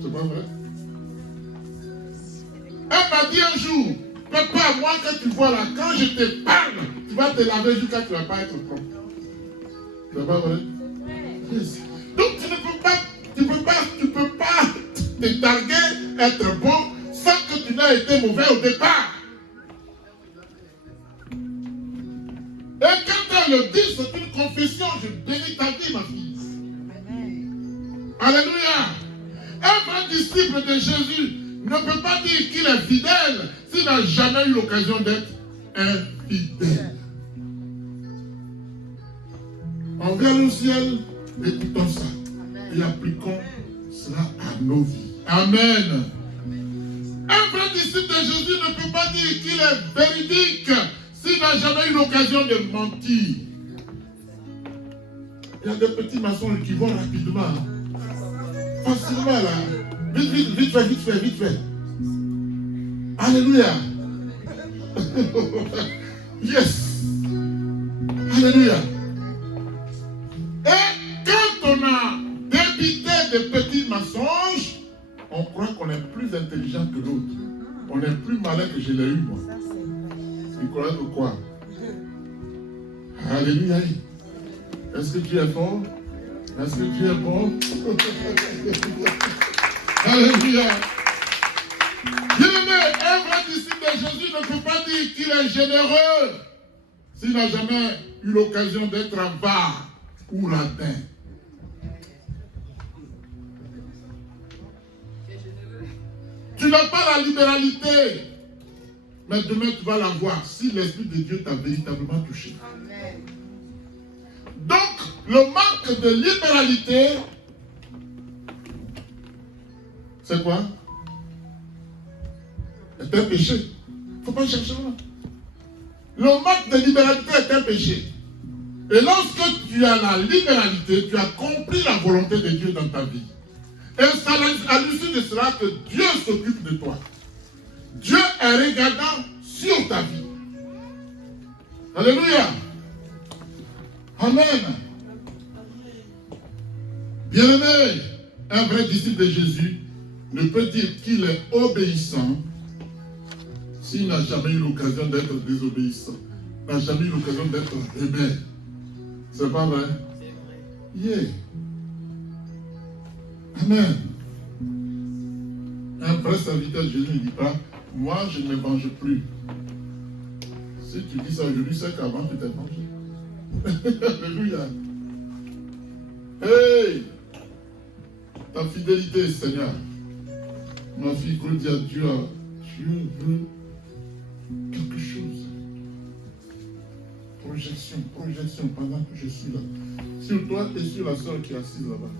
C'est pas vrai? Elle m'a dit un jour, papa, moi que tu vois là, quand je te parle, tu vas te laver jusqu'à ce que tu ne vas pas être propre. C'est pas vrai? Yes. Donc tu ne peux pas te targuer, être bon, sans que tu n'aies été mauvais au départ. Et quand elle le dit, c'est une confession. Je bénis ta vie, ma fille. Alléluia. Un vrai disciple de Jésus ne peut pas dire qu'il est fidèle s'il n'a jamais eu l'occasion d'être infidèle. On vient au ciel, écoutons ça et appliquons cela à nos vies. Amen. Un vrai disciple de Jésus ne peut pas dire qu'il est véridique s'il n'a jamais eu l'occasion de mentir. Il y a des petits maçons qui vont rapidement. Facilement là. Vite fait. Alléluia. Yes. Alléluia. Et quand on a débité des petits mensonges, on croit qu'on est plus intelligent que l'autre. On est plus malin que je l'ai eu, moi. Tu crois ou quoi? Alléluia. Est-ce que tu es fort? Est-ce que tu es bon? Alléluia. Bien-aimé, un vrai disciple de Jésus ne peut pas dire qu'il est généreux s'il n'a jamais eu l'occasion d'être avare ou radin. Tu n'as pas la libéralité, mais demain tu vas la voir si l'Esprit de Dieu t'a véritablement touché. Amen. Donc, le manque de libéralité, c'est quoi? C'est un péché. Il ne faut pas chercher là. Le manque de libéralité est un péché. Et lorsque tu as la libéralité, tu as compris la volonté de Dieu dans ta vie. Et c'est à l'issue de cela que Dieu s'occupe de toi. Dieu est regardant sur ta vie. Alléluia. Amen. Bien-aimé, un vrai disciple de Jésus ne peut dire qu'il est obéissant s'il n'a jamais eu l'occasion d'être désobéissant, n'a jamais eu l'occasion d'être rebelle. C'est pas vrai? Yeah. Amen. Un vrai serviteur de Jésus ne dit pas, moi je ne me venge plus. Si tu dis ça aujourd'hui, c'est qu'avant tu t'es vengé. Alléluia. Hey! Ta fidélité, Seigneur. Ma fille, quand dit à Dieu, Dieu veut quelque chose. Projection pendant que je suis là. Sur toi et sur la soeur qui est assise là-bas.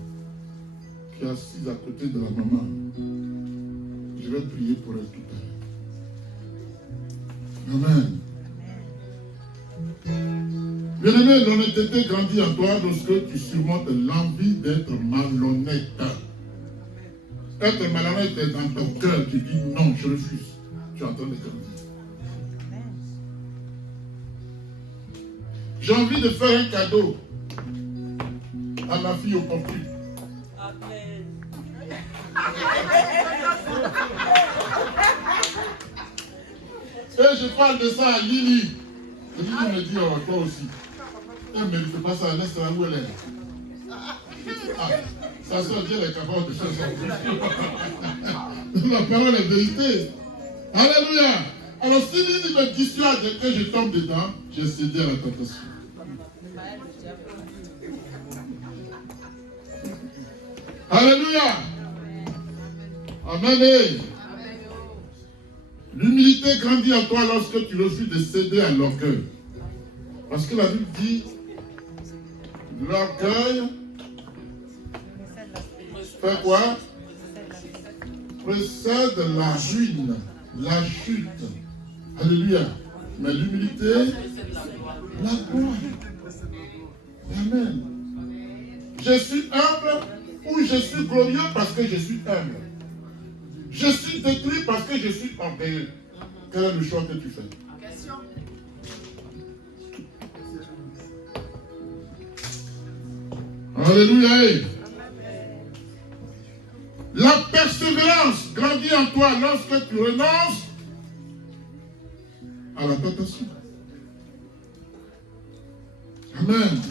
Qui est assise à côté de la maman. Je vais prier pour elle tout à l'heure. Amen. Bien-aimé, l'honnêteté grandit en toi lorsque tu surmontes l'envie d'être malhonnête. Être malhonnête est dans ton cœur, tu dis non, je refuse. Tu es en train de grandir. J'ai envie de faire un cadeau à ma fille opportune. Amen. Et je parle de ça à Lily. Et Lily me dit, oh, toi aussi. Elle ne mérite pas ça, laisse-la où elle est. Ah, sa soeur Dieu est capable de faire ça. La parole est vérité. Alléluia. Alors si Lily me dissuade que je tombe dedans, j'ai cédé à la tentation. Alléluia. Amen. L'humilité grandit en toi lorsque tu refuses de céder à l'orgueil. Parce que la Bible dit, L'orgueil fait quoi? Précède la ruine, la chute. Alléluia. Mais l'humilité, la gloire. Amen. Je suis humble ou je suis glorieux parce que je suis humble. Je suis détruit parce que je suis orgueilleux. Quel est le choix que tu fais? Alléluia. La persévérance grandit en toi lorsque tu renonces à la tentation. Amen.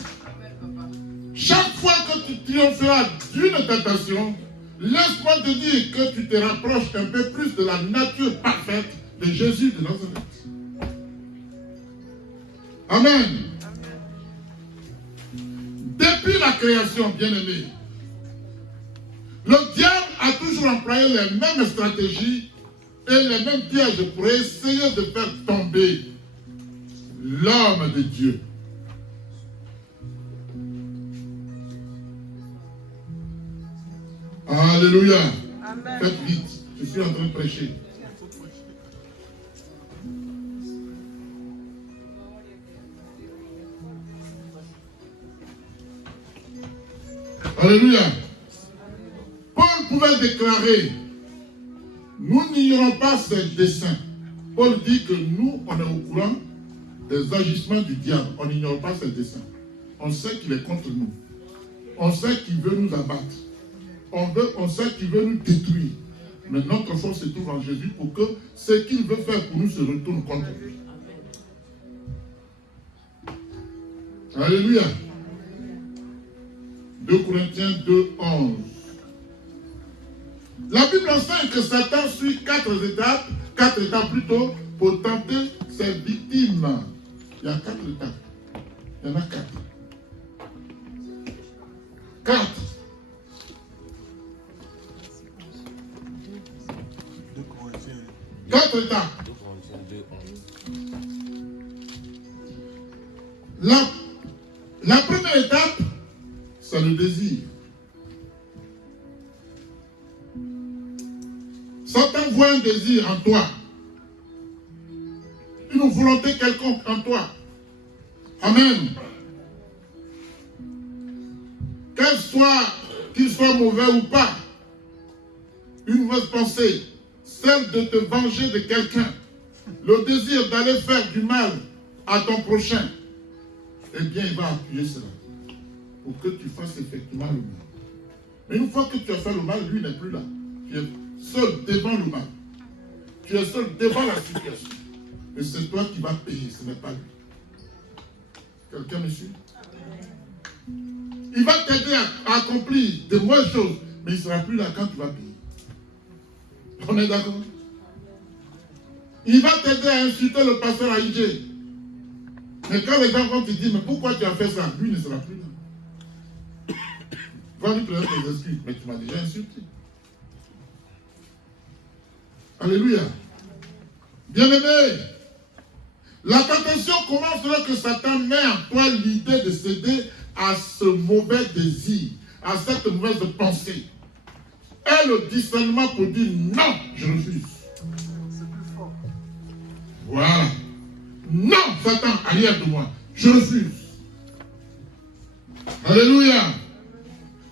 Chaque fois que tu triompheras d'une tentation, laisse-moi te dire que tu te rapproches un peu plus de la nature parfaite de Jésus de Nazareth. Amen. Depuis la création, bien-aimée, le diable a toujours employé les mêmes stratégies et les mêmes pièges pour essayer de faire tomber l'homme de Dieu. Alléluia. Amen. Faites vite, je suis en train de prêcher. Alléluia. Paul pouvait déclarer, nous n'ignorons pas ses desseins. Paul dit que nous, on est au courant des agissements du diable. On n'ignore pas ses desseins. On sait qu'il est contre nous. On sait qu'il veut nous abattre. On sait qu'il veut nous détruire. Mais notre force se trouve en Jésus pour que ce qu'il veut faire pour nous se retourne contre lui. Alléluia. 2 Corinthiens 2, 11. La Bible enseigne que Satan suit 4 étapes plutôt, pour tenter ses victimes. Il y a 4 étapes. Il y en a 4. 4. 4 étapes. La première étape, c'est le désir. Satan voit un désir en toi. Une volonté quelconque en toi. Amen. Qu'il soit mauvais ou pas, une mauvaise pensée, celle de te venger de quelqu'un, le désir d'aller faire du mal à ton prochain, eh bien, il va appuyer cela pour que tu fasses effectivement le mal. Mais une fois que tu as fait le mal, lui n'est plus là. Tu es seul devant le mal. Tu es seul devant la situation. Et c'est toi qui vas payer, ce n'est pas lui. Quelqu'un me suit? Il va t'aider à accomplir de mauvaises choses, mais il ne sera plus là quand tu vas payer. On est d'accord? Il va t'aider à insulter le pasteur Aïdjé. Mais quand les gens vont te dire, mais pourquoi tu as fait ça? Lui ne sera plus là. Va lui présenter des excuses, mais tu m'as déjà insulté. Alléluia. Bien-aimé, la tentation commence lorsque Satan met en toi l'idée de céder à ce mauvais désir, à cette mauvaise pensée. Et le discernement pour dire non, je refuse. Voilà. Non, Satan, arrière de moi. Je refuse. Alléluia.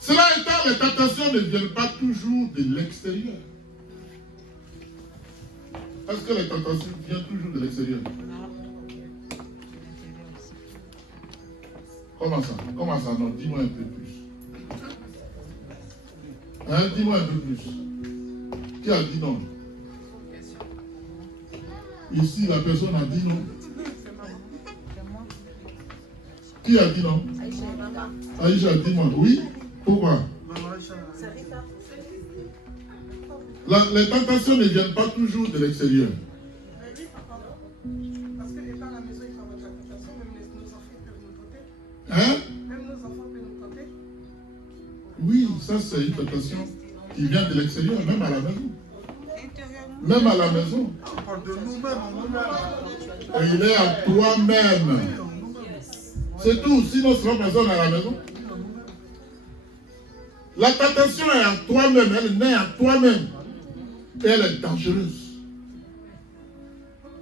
Cela étant, les tentations ne viennent pas toujours de l'extérieur. Est-ce que les tentations viennent toujours de l'extérieur? Comment ça? Comment ça? Non, dis-moi un peu plus. Hein? Dis-moi un peu plus. Qui a dit non? Ici, la personne a dit non. Qui a dit non? Aïcha a dit non. Oui? Pourquoi? Les tentations ne viennent pas toujours de l'extérieur. Parce que étant à la maison, il faut avoir de la tentation, même nos enfants peuvent nous tenter. Hein? Même nos enfants peuvent nous tenter. Oui, ça c'est une tentation qui vient de l'extérieur, même à la maison. Même à la maison. On parle de nous-mêmes, en nous-mêmes. Et il est à toi-même. C'est tout, sinon c'est pas personne à la maison. La tentation est à toi-même, elle naît à toi-même. Et elle est dangereuse.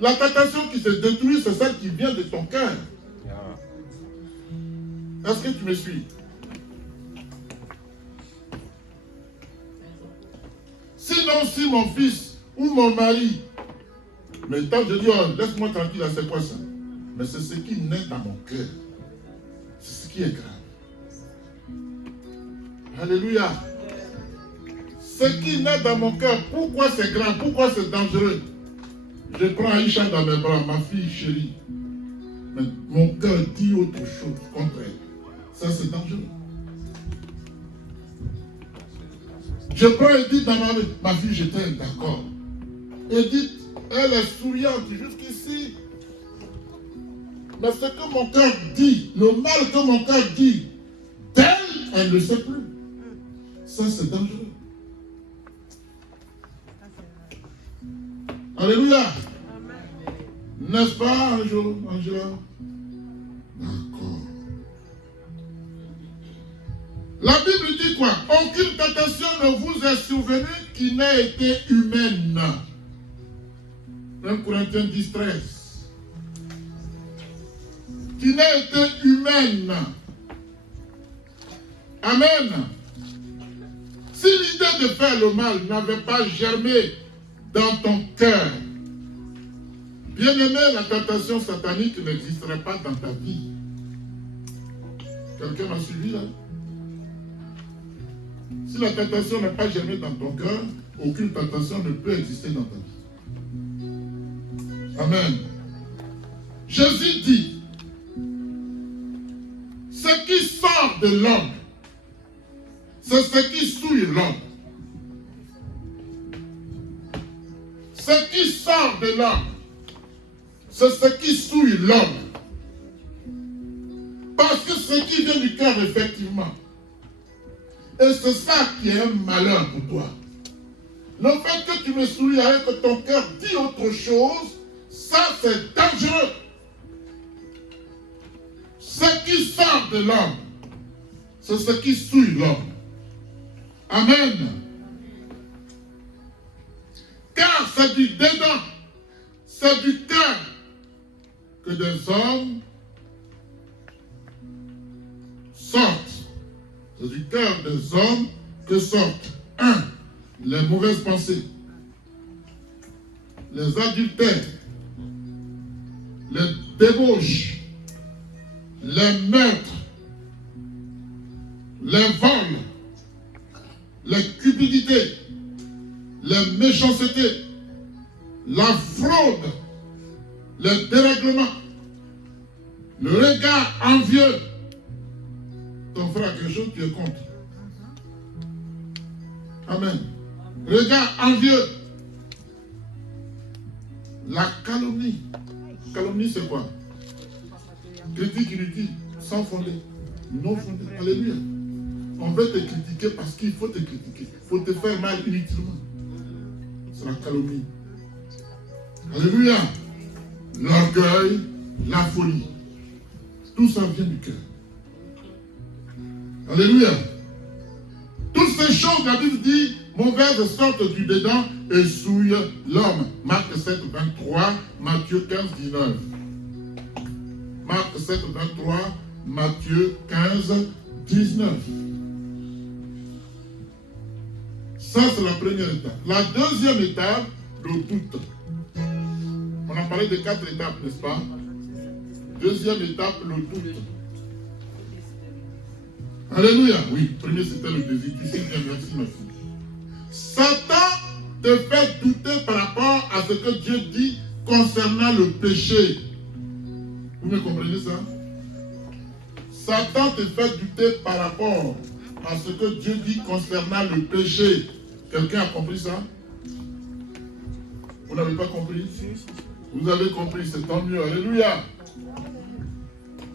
La tentation qui se détruit, c'est celle qui vient de ton cœur. Est-ce que tu me suis? Sinon, si mon fils ou mon mari, mais tant je dis, oh, laisse-moi tranquille, c'est quoi ça? Mais c'est ce qui naît dans mon cœur. C'est ce qui est grave. Alléluia. Ce qui naît dans mon cœur, pourquoi c'est grave, pourquoi c'est dangereux? Je prends Aïcha dans mes bras, ma fille chérie. Mais mon cœur dit autre chose contre elle. Ça, c'est dangereux. Je prends Edith dans ma fille, j'étais d'accord. Edith, elle est souriante jusqu'ici. Mais ce que mon cœur dit, le mal que mon cœur dit d'elle, elle ne sait plus. Ça, c'est dangereux. Alléluia. N'est-ce pas, un jour, Angela? D'accord. La Bible dit quoi? Aucune tentation ne vous est survenue qui n'ait été humaine. 1 Corinthiens 10, 13. Qui n'ait été humaine. Amen. Si l'idée de faire le mal n'avait pas germé dans ton cœur, bien-aimé, la tentation satanique n'existerait pas dans ta vie. Quelqu'un m'a suivi là? Si la tentation n'a pas germé dans ton cœur, aucune tentation ne peut exister dans ta vie. Amen. Jésus dit, ce qui sort de l'homme, c'est ce qui souille l'homme. Ce qui sort de l'homme, c'est ce qui souille l'homme. Parce que ce qui vient du cœur, effectivement. Et c'est ça qui est un malheur pour toi. Le fait que tu me souilles avec que ton cœur dit autre chose, ça c'est dangereux. Ce qui sort de l'homme, c'est ce qui souille l'homme. Amen. Car c'est du dedans, c'est du cœur que des hommes sortent. C'est du cœur des hommes que sortent 1. Les mauvaises pensées, les adultères, les débauches, les meurtres, les vols, les cupidités, les méchancetés, la fraude, le dérèglement, le regard envieux. Ton frère a quelque chose, tu es contre. Amen. Regard envieux. La calomnie. Calomnie, c'est quoi? Critique inutile, sans fondé, non fondé. Alléluia. On veut te critiquer parce qu'il faut te critiquer. Il faut te faire mal inutilement. C'est la calomnie. Alléluia. L'orgueil, la folie. Tout ça vient du cœur. Alléluia. Toutes ces choses, la Bible dit, mauvaises sortent du dedans et souillent l'homme. Marc 7, 23, Matthieu 15, 19. Marc 7, 23, Matthieu 15, 19. Ça, c'est la première étape. La deuxième étape, le doute. On a parlé de 4 étapes, n'est-ce pas? Deuxième étape, le doute. Alléluia. Oui, premier c'était le désir. Tu sais bien, merci ma fille. Satan te fait douter par rapport à ce que Dieu dit concernant le péché. Vous me comprenez ça? Satan te fait douter par rapport à ce que Dieu dit concernant le péché. Quelqu'un a compris ça? Vous n'avez pas compris? Vous avez compris, c'est tant mieux. Alléluia.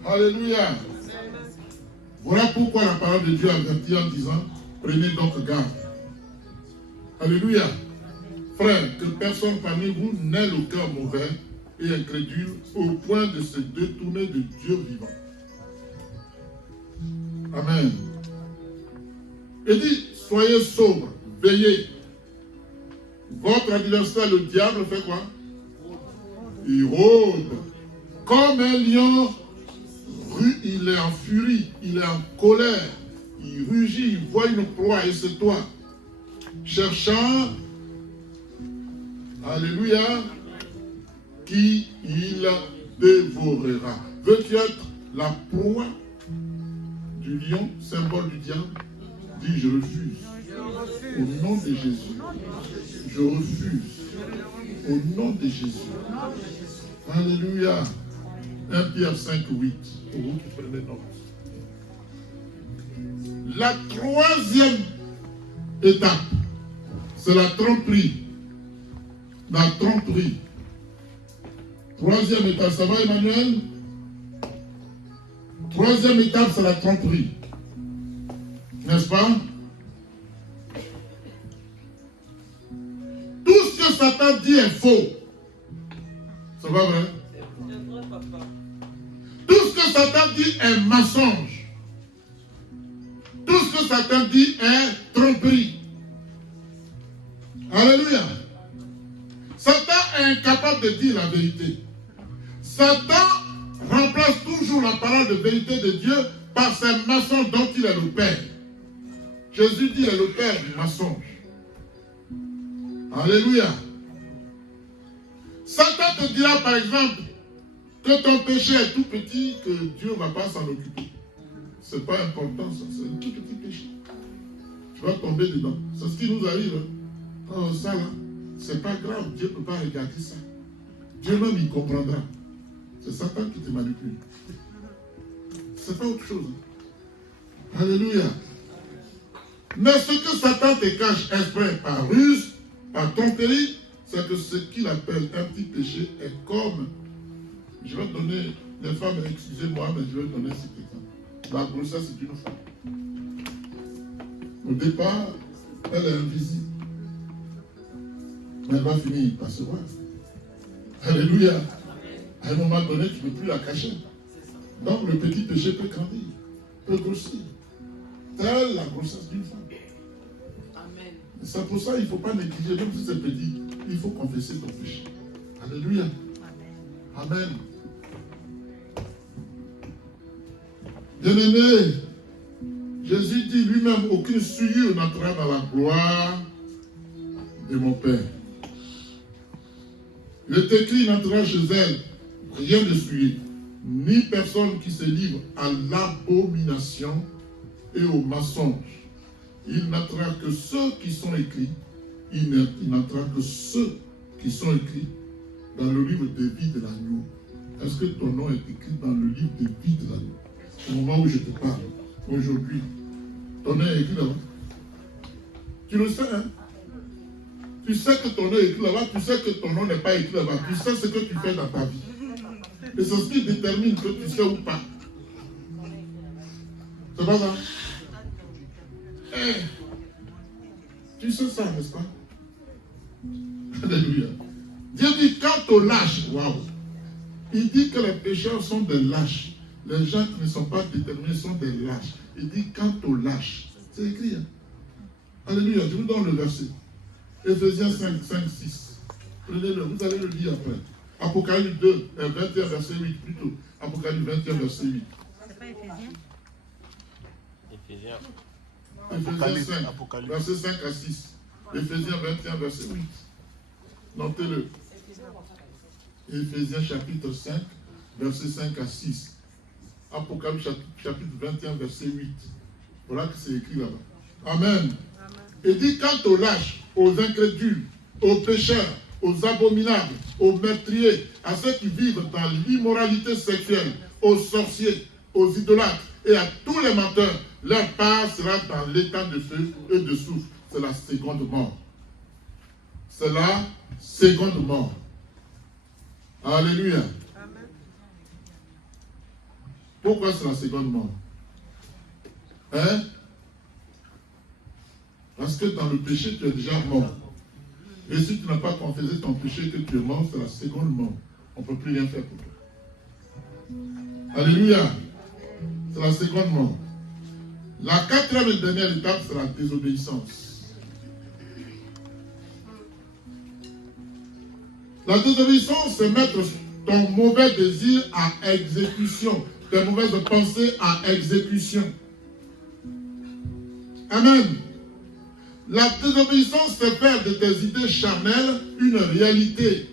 Alléluia. Voilà pourquoi la parole de Dieu avertit en disant, prenez donc garde. Alléluia. Frère, que personne parmi vous n'ait le cœur mauvais et incrédule au point de se détourner de Dieu vivant. Amen. Il dit, soyez sobres, veillez. Votre adversaire, le diable, fait quoi? Il rôde. Comme un lion, il est en furie, il est en colère. Il rugit, il voit une proie et c'est toi. Cherchant, alléluia, qui il dévorera. Veux-tu être la proie du lion, symbole du diable? Dis, je refuse. Au nom de Jésus. Je refuse. Au nom de Jésus. Alléluia. 1 Pierre 5, 8. Pour vous qui prenez note. La troisième étape, c'est la tromperie. La tromperie. Troisième étape, ça va Emmanuel? Troisième étape, c'est la tromperie. N'est-ce pas? Tout ce que Satan dit est faux. C'est pas vrai? Tout ce que Satan dit est mensonge. Tout ce que Satan dit est tromperie. Alléluia. Satan est incapable de dire la vérité. Satan remplace toujours la parole de vérité de Dieu par ces mensonges dont il est le père. Jésus dit, il est le père du mensonge. Alléluia. Satan te dira par exemple que ton péché est tout petit, que Dieu ne va pas s'en occuper. Ce n'est pas important ça, c'est un tout petit péché. Tu vas tomber dedans. C'est ce qui nous arrive. Oh, ça là, c'est pas grave, Dieu ne peut pas regarder ça. Dieu même il comprendra. C'est Satan qui te manipule. C'est pas autre chose. Alléluia. Mais ce que Satan te cache exprès par ruse, par tromperie, c'est que ce qu'il appelle un petit péché est comme, je vais donner, les femmes, excusez-moi, mais je vais donner cet exemple. La grossesse c'est une femme. Au départ, elle est invisible. Mais elle va finir par se voir. Alléluia. À un moment donné, tu ne peux plus la cacher. Donc le petit péché peut grandir, peut grossir. Telle la grossesse d'une femme. Amen. C'est pour ça qu'il ne faut pas négliger, même si c'est petit, il faut confesser ton péché. Alléluia. Amen. Bien-aimé, Jésus dit lui-même, aucune souillure n'entrera dans la gloire de mon Père. Il est écrit, il n'entrera chez elle rien de souillé, ni personne qui se livre à l'abomination et au mensonge. Il n'entrera que ceux qui sont écrits, il n'entrera que ceux qui sont écrits dans le livre de vie de l'agneau. Est-ce que ton nom est écrit dans le livre de vie de l'agneau? Au moment où je te parle, aujourd'hui, ton nom est écrit là-bas. Tu le sais, hein? Tu sais que ton nom est écrit là-bas, tu sais que ton nom n'est pas écrit là-bas, tu sais ce que tu fais dans ta vie. Et c'est ce qui détermine que tu sais ou pas. C'est pas ça? Tu sais ça, n'est-ce pas? Alléluia. Dieu dit, quant aux lâches, waouh, il dit que les pécheurs sont des lâches. Les gens qui ne sont pas déterminés sont des lâches. Il dit, quant aux lâches. C'est écrit. Hein? Alléluia. Je vous donne le verset. Ephésiens 5, 6. Prenez-le, vous allez le lire après. Apocalypse 2, 21, verset 8, plutôt. Apocalypse 21, verset 8. C'est pas Éphésiens. Ephésiens 5, verset 5 à 6. Ephésiens 21, verset 8. Notez-le. Ephésiens chapitre 5, verset 5 à 6. Apocalypse chapitre 21, verset 8. Voilà que c'est écrit là-bas. Amen. Et dit, quant aux lâches, aux incrédules, aux pécheurs, aux abominables, aux meurtriers, à ceux qui vivent dans l'immoralité sexuelle, aux sorciers, aux idolâtres et à tous les menteurs, leur part sera dans l'état de feu et de soufre. C'est la seconde mort. C'est la seconde mort. Alléluia. Pourquoi c'est la seconde mort? Hein? Parce que dans le péché, tu es déjà mort. Et si tu n'as pas confessé ton péché que tu es mort, c'est la seconde mort. On ne peut plus rien faire pour toi. Alléluia. C'est la seconde mort. La quatrième et dernière étape, c'est la désobéissance. La désobéissance, c'est mettre ton mauvais désir à exécution, tes mauvaises pensées à exécution. Amen. La désobéissance, c'est faire de tes idées charnelles une réalité.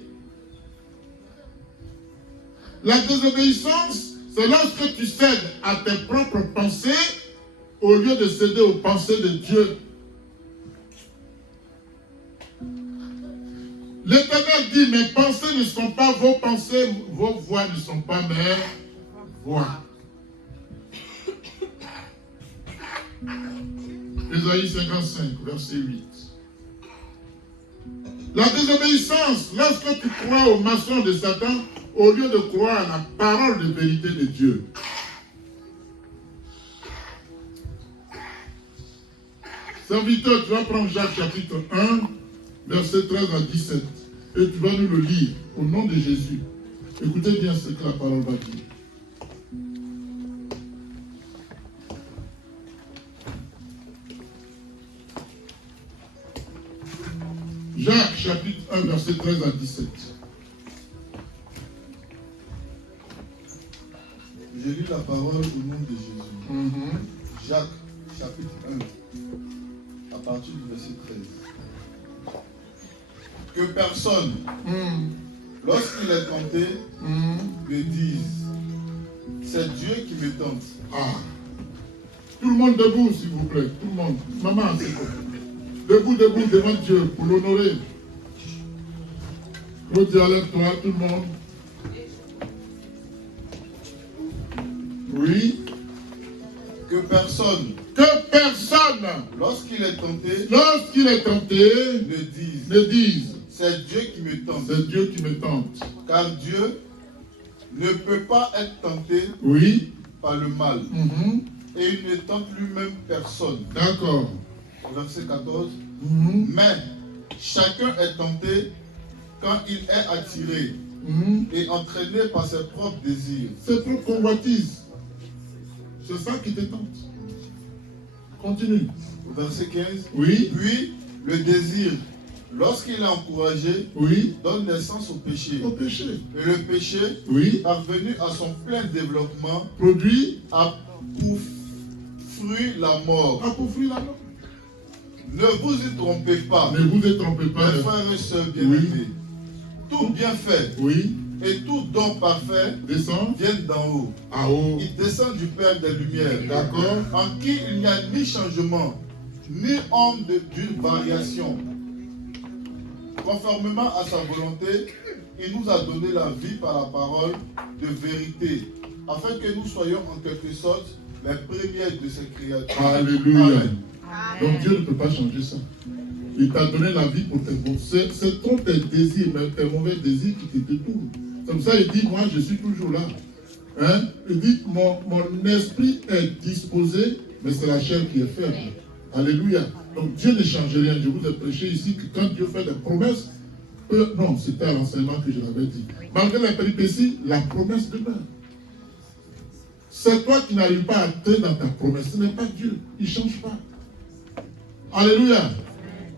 La désobéissance, c'est lorsque tu cèdes à tes propres pensées au lieu de céder aux pensées de Dieu. L'Éternel dit, mes pensées ne sont pas vos pensées, vos voix ne sont pas mes voix. Ésaïe 55, verset 8. La désobéissance, lorsque tu crois au maçon de Satan, au lieu de croire à la parole de vérité de Dieu. Serviteur, tu vas prendre Jacques chapitre 1, verset 13 à 17. Et tu vas nous le lire au nom de Jésus. Écoutez bien ce que la parole va dire. Jacques chapitre 1, verset 13 à 17. Je lis la parole au nom de Jésus. Jacques chapitre 1, à partir du verset 13. Que personne, lorsqu'il est tenté, me dise, c'est Dieu qui me tente. Ah. Tout le monde debout, s'il vous plaît. Tout le monde. Maman, s'il vous plaît. Debout, debout devant Dieu pour l'honorer. Vous dire lève-toi, tout le monde. Oui. Que personne, lorsqu'il est tenté, ne dise, c'est Dieu qui me tente. c'est Dieu qui me tente. Car Dieu ne peut pas être tenté Oui. par le mal. Et il ne tente lui-même personne. D'accord. Verset 14. Mais chacun est tenté quand il est attiré et entraîné par ses propres désirs. C'est pour convoitise. C'est ça qui te tente. Continue. Verset 15. Oui. Puis le désir, lorsqu'il est encouragé, Oui. donne naissance au péché. Au péché. Et le péché, Oui. parvenu à son plein développement, Produit. a pour fruit la mort. A pour fruit la mort. Ne vous y trompez pas, Ne vous y trompez pas. mes frères et sœurs bien-aimés. Tout bienfait Oui. et tout don parfait Descend. viennent d'en haut. À haut. Il descend du Père des Lumières, D'accord. en qui il n'y a ni changement, ni ombre d'une variation. Conformément à sa volonté, il nous a donné la vie par la parole de vérité, afin que nous soyons en quelque sorte les premiers de ses créatures. Alléluia. Amen. Donc Dieu ne peut pas changer ça. Il t'a donné la vie pour tes bons. C'est ton tes désirs, mais tes mauvais désirs qui te détournent. Comme ça, il dit, moi, je suis toujours là. Hein? Il dit, mon esprit est disposé, mais c'est la chair qui est faible. Alléluia. Donc Dieu ne change rien. Je vous ai prêché ici que quand Dieu fait des promesses, non, c'était à l'enseignement que je l'avais dit. Malgré les péripéties, la promesse demeure. C'est toi qui n'arrives pas à entrer dans ta promesse. Ce n'est pas Dieu. Il ne change pas. Alléluia.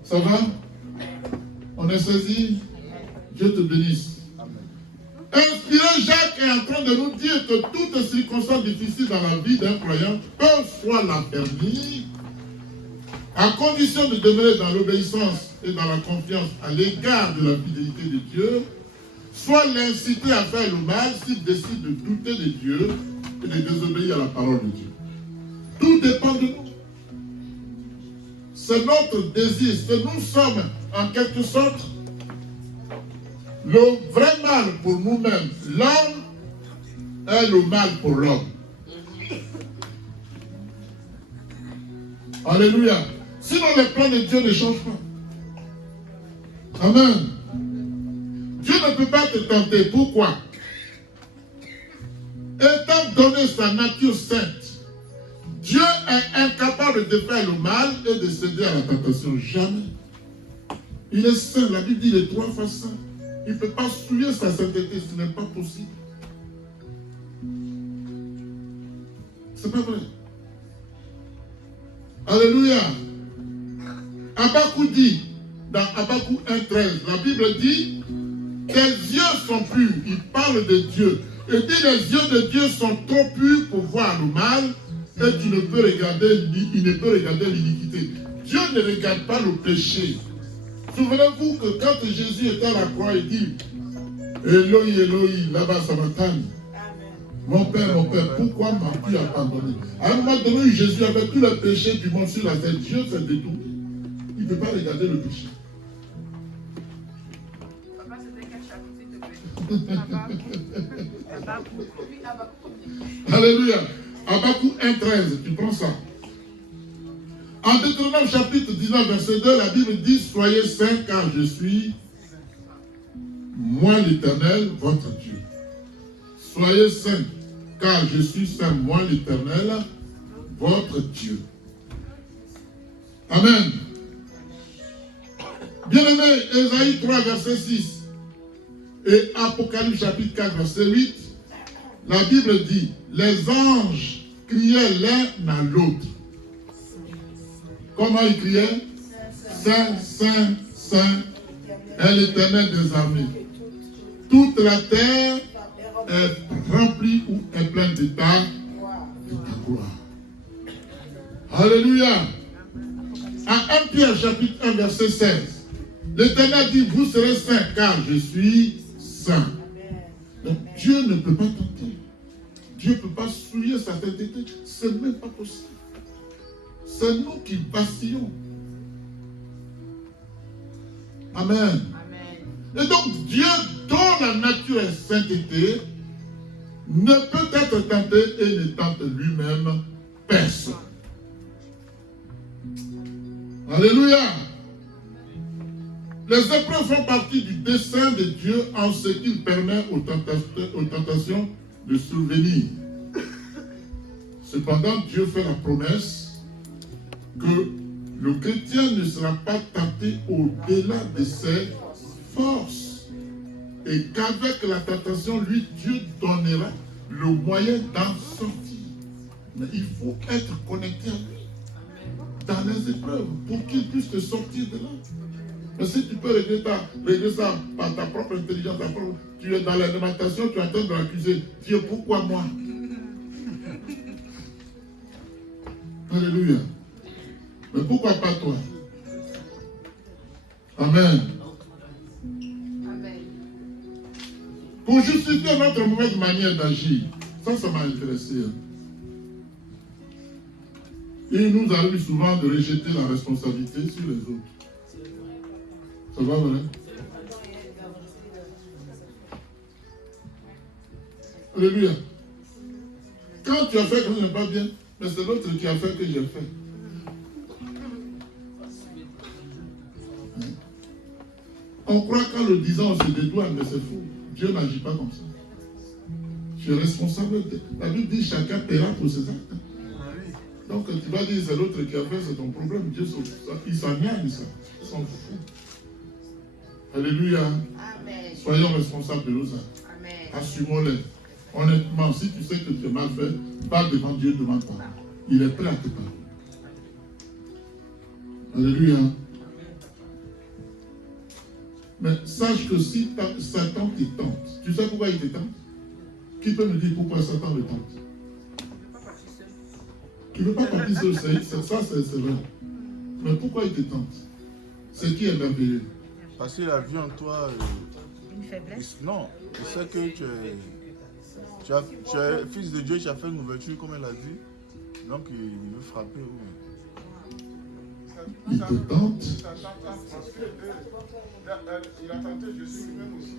Ça va? On est saisi? Dieu te bénisse. Inspiré, Jacques est en train de nous dire que toutes circonstances difficiles dans la vie d'un croyant peuvent soit l'affermir, à condition de demeurer dans l'obéissance et dans la confiance à l'égard de la fidélité de Dieu, soit l'inciter à faire le mal s'il décide de douter de Dieu et de désobéir à la parole de Dieu. Tout dépend de nous. C'est notre désir. Nous sommes en quelque sorte le vrai mal pour nous-mêmes. L'homme est le mal pour l'homme. Alléluia. Sinon, les plans de Dieu ne changent pas. Amen. Dieu ne peut pas te tenter. Pourquoi? Étant donné sa nature sainte, Dieu est incapable de faire le mal et de céder à la tentation. Jamais. Il est saint. La Bible dit il est 3 fois saint. Il ne peut pas souiller sa sainteté. Ce n'est pas possible. Ce n'est pas vrai. Alléluia. Habakkuk dit, dans Habakkuk 1,13, la Bible dit, tes yeux sont purs, il parle de Dieu. Et dit, les yeux de Dieu sont trop purs pour voir le mal, et il ne peut regarder l'iniquité. Dieu ne regarde pas le péché. Souvenez-vous que quand Jésus était à la croix, il dit, Eloi, Eloi, là-bas, Samatane. Mon Père, pourquoi m'as-tu abandonné? À un moment donné, Jésus avait tous les péchés du monde sur la tête. Dieu s'est détourné. Il ne peut pas regarder le péché. Papa, c'était quel chapitre, s'il te plaît? Alléluia. Habakkuk 1,13, tu prends ça. En Deutéronome chapitre 19, verset 2, la Bible dit, soyez saints car je suis, moi l'Éternel, votre Dieu. Soyez saints car je suis saint, moi l'Éternel, votre Dieu. Amen. Bien-aimé, Ésaïe 3, verset 6 et Apocalypse chapitre 4, verset 8, la Bible dit, les anges criaient l'un à l'autre. Comment ils criaient? Saint, Saint, Saint est l'Éternel des armées. Toute la terre est remplie ou est pleine de ta gloire. Alléluia. À 1 Pierre chapitre 1 verset 16, l'Éternel dit, vous serez saints car je suis saint. Donc Dieu ne peut pas tenter. Dieu ne peut pas souiller sa sainteté. Ce n'est pas possible. C'est nous qui vacillons. Amen. Et donc Dieu, dont la nature est sainteté, ne peut être tenté et ne tente lui-même personne. Alléluia. Les épreuves font partie du dessein de Dieu en ce qu'il permet aux tentations de survenir. Cependant, Dieu fait la promesse que le chrétien ne sera pas tenté au-delà de ses forces et qu'avec la tentation, lui, Dieu donnera le moyen d'en sortir. Mais il faut être connecté à lui dans les épreuves pour qu'il puisse te sortir de là. Mais si tu peux régler ça par ta propre intelligence, tu es dans l'alimentation, tu es en train de l'accuser. Dieu, pourquoi moi? Alléluia. Mais pourquoi pas toi? Amen. Pour justifier notre mauvaise manière d'agir, ça m'a intéressé. Il nous arrive souvent de rejeter la responsabilité sur les autres. Ça va, vrai? Alléluia. Quand tu as fait quelque chose qui n'est pas bien, mais c'est l'autre qui a fait que j'ai fait. On croit qu'en le disant, on se dédouane, mais c'est faux. Dieu n'agit pas comme ça. Tu es responsable. La Bible dit chacun paiera pour ses actes. Donc tu vas dire c'est l'autre qui a fait, c'est ton problème. Dieu, il s'en gagne ça. Il s'en fout. Alléluia. Amen. Soyons responsables de nos actes. Assumons-les. Honnêtement, si tu sais que tu as mal fait, parle devant Dieu, demande pas. Il est prêt à te parler. Alléluia. Mais sache que si Satan te tente, tu sais pourquoi il te tente? Qui peut me dire pourquoi Satan le tente? Il ne veut pas partir seul, ça c'est vrai. Mais pourquoi il te tente? C'est qui est merveilleux? Parce qu'il a vu en toi Une faiblesse. non, il sait que tu es fils de Dieu, tu as fait une ouverture comme elle a dit. Donc il veut frapper. Il te tente. Parce qu'il a tenté Jésus lui-même aussi.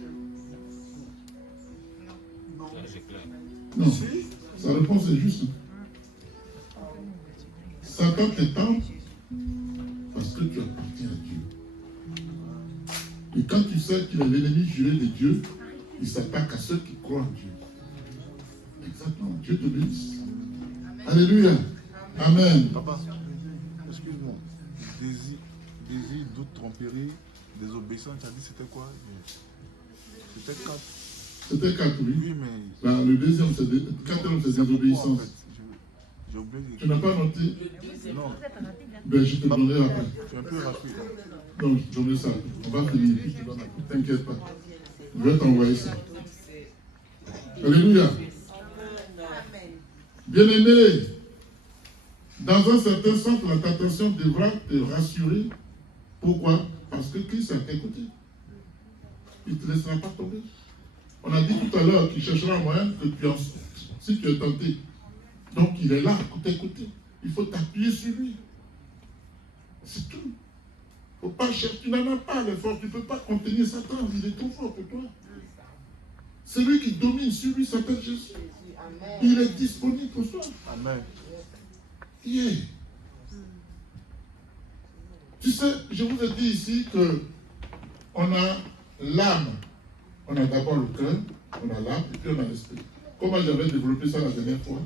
Non, sa réponse est juste. Satan te tente parce que tu appartiens à Dieu. Et quand tu sais qu'il est l'ennemi juré de Dieu, il s'attaque à ceux qui croient en Dieu. Exactement. Dieu te bénisse. Alléluia. Amen. Papa, excuse-moi. Désir, doute, tromperie, désobéissance, tu as dit c'était quoi? C'était 4. C'était 4, oui. Oui, mais... Le deuxième, c'est désobéissance. Je J'ai oublié. Tu n'as pas noté? Non, Ben, je te donnerai après. tu es un peu rapide. Non, je te donnerai ça. On va finir. Puis je te donne après. T'inquiète pas. Je vais t'envoyer ça. Alléluia. Bien-aimé, dans un certain sens, la tentation devra te rassurer. Pourquoi? Parce que Christ est à tes côtés. Il ne te laissera pas tomber. On a dit tout à l'heure qu'il cherchera un moyen que si tu es tenté. Donc il est là, à tes côtés. Il faut t'appuyer sur lui. C'est tout. Faut pas chercher, tu n'en as pas l'effort, tu ne peux pas contenir Satan, il est trop fort pour toi. Celui qui domine sur lui s'appelle Jésus. Il est disponible pour toi. Amen. Yeah. Tu sais, je vous ai dit ici que on a l'âme. On a d'abord le cœur, on a l'âme et puis on a l'esprit. Comment j'avais développé ça la dernière fois?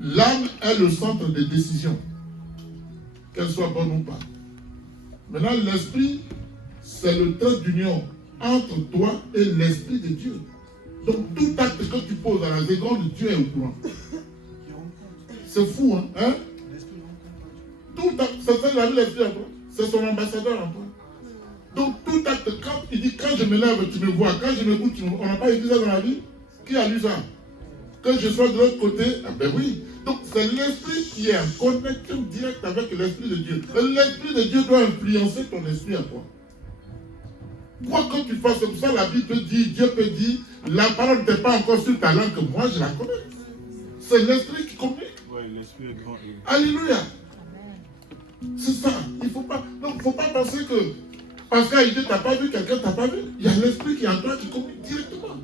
L'âme est le centre des décisions, qu'elles soient bonnes ou pas. Maintenant, l'esprit, c'est le trait d'union entre toi et l'esprit de Dieu. Donc, tout acte que tu poses à la seconde, Dieu est au courant. C'est fou, hein? Tout acte, c'est ça, il a mis l'esprit en toi. C'est son ambassadeur en toi. Donc, tout acte, quand il dit, quand je me lève, tu me vois. Quand je me couche, tu me vois. On n'a pas écrit ça dans la vie? Qui a lu ça? Que je sois de l'autre côté, ah ben oui. Donc c'est l'esprit qui est en connexion directe avec l'esprit de Dieu. L'esprit de Dieu doit influencer ton esprit à toi. Quoi que tu fasses, c'est pour ça la Bible peut dire, Dieu peut dire, la parole n'est pas encore sur ta langue, que moi je la connais. C'est l'esprit qui communique. Oui, l'esprit est grand. Alléluia. C'est ça. Il faut pas. Donc il ne faut pas penser que parce qu'à tu n'as pas vu, quelqu'un t'a pas vu. Il y a l'esprit qui est en toi qui communique directement.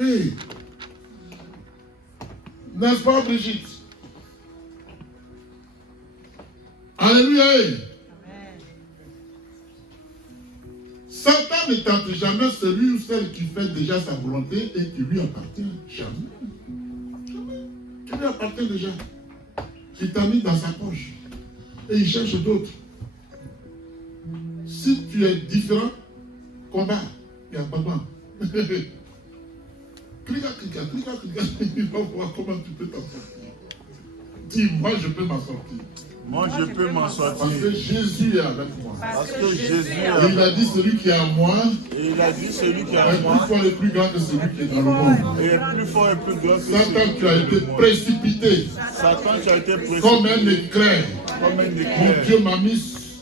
Hey. N'est-ce pas, Brigitte? Alléluia. Amen. Satan ne tente jamais celui ou celle qui fait déjà sa volonté et qui lui appartient. Jamais. Jamais. Qui lui appartient déjà. Il t'a mis dans sa poche. Et il cherche d'autres. Si tu es différent, combat. Il n'y a pas de quoi. Clique. Il va voir comment tu peux t'en sortir. Dis, moi je peux m'en sortir. Moi je peux m'en sortir. Parce que Jésus est avec moi. Parce que Jésus est Et avec il moi. a dit celui qui est en moi Et il a dit celui qui est est en plus moi fort et plus grand que celui qui est dans le monde. est plus fort et plus grand que celui Satan, qui tu as est été dans le monde. précipité Satan, tu as été précipité comme un éclair. comme un Mon éclair. Dieu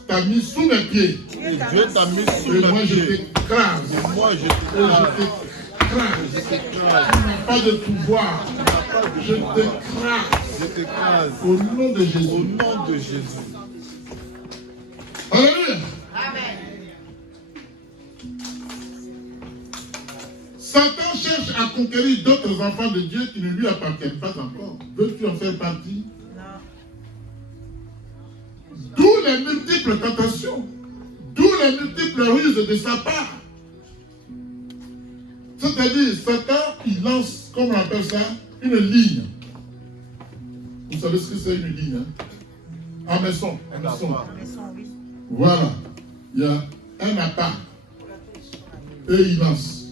t'a mis sous mes pieds. Et Dieu t'a mis sous Et moi mes je pieds. t'écrase. Et moi je Et je t'écrase. t'écrase. Tu n'as pas de pouvoir. Je t'écrase. Je t'écrase. Au nom de Au Jésus. nom de Jésus. Alléluia. Satan cherche à conquérir d'autres enfants de Dieu qui ne lui appartiennent pas encore. Veux-tu en faire partie? D'où les multiples tentations. D'où les multiples ruses de sa part. C'est-à-dire, Satan, il lance, comme on appelle ça, une ligne. Vous savez ce que c'est une ligne, hein? Un maçon. Voilà. Il y a un appât. Et il lance.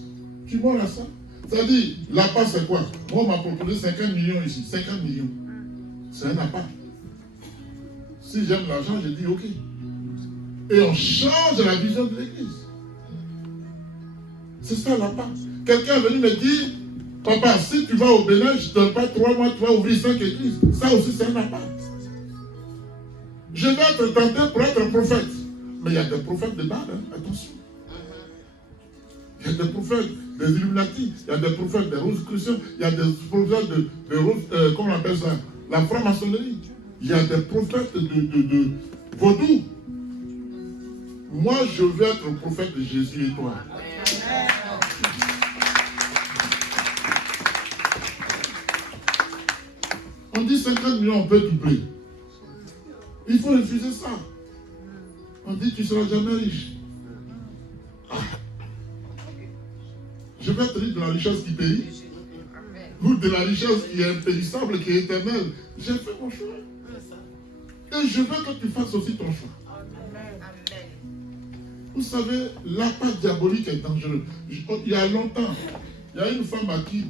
Tu vois là ça? C'est-à-dire, l'appât c'est quoi? Moi, on m'a proposé 50 millions ici. 50 millions. C'est un appât. Si j'aime l'argent, je dis ok. Et on change la vision de l'église. C'est ça l'appât. Quelqu'un est venu me dire, papa, si tu vas au Bénin, je ne te donne pas 3 mois, tu vas ouvrir 5 églises. Ça aussi, c'est un appât. Je vais être tenté pour être un prophète. Mais il y a des prophètes de Baal, hein? Attention. Il y a des prophètes des Illuminati, il y a des prophètes des Rosicruciens, il y a des prophètes de comment on appelle ça? La franc-maçonnerie. Il y a des prophètes de vaudou. Moi, je veux être un prophète de Jésus et toi. On dit 50 millions, on peut doubler. Il faut refuser ça. On dit tu ne seras jamais riche. Ah. Je vais te dire de la richesse qui périt ou de la richesse qui est impérissable, qui est éternelle. J'ai fait mon choix. Et je veux que tu fasses aussi ton choix. Vous savez, l'appât diabolique est dangereux. Il y a longtemps, il y a une femme à qui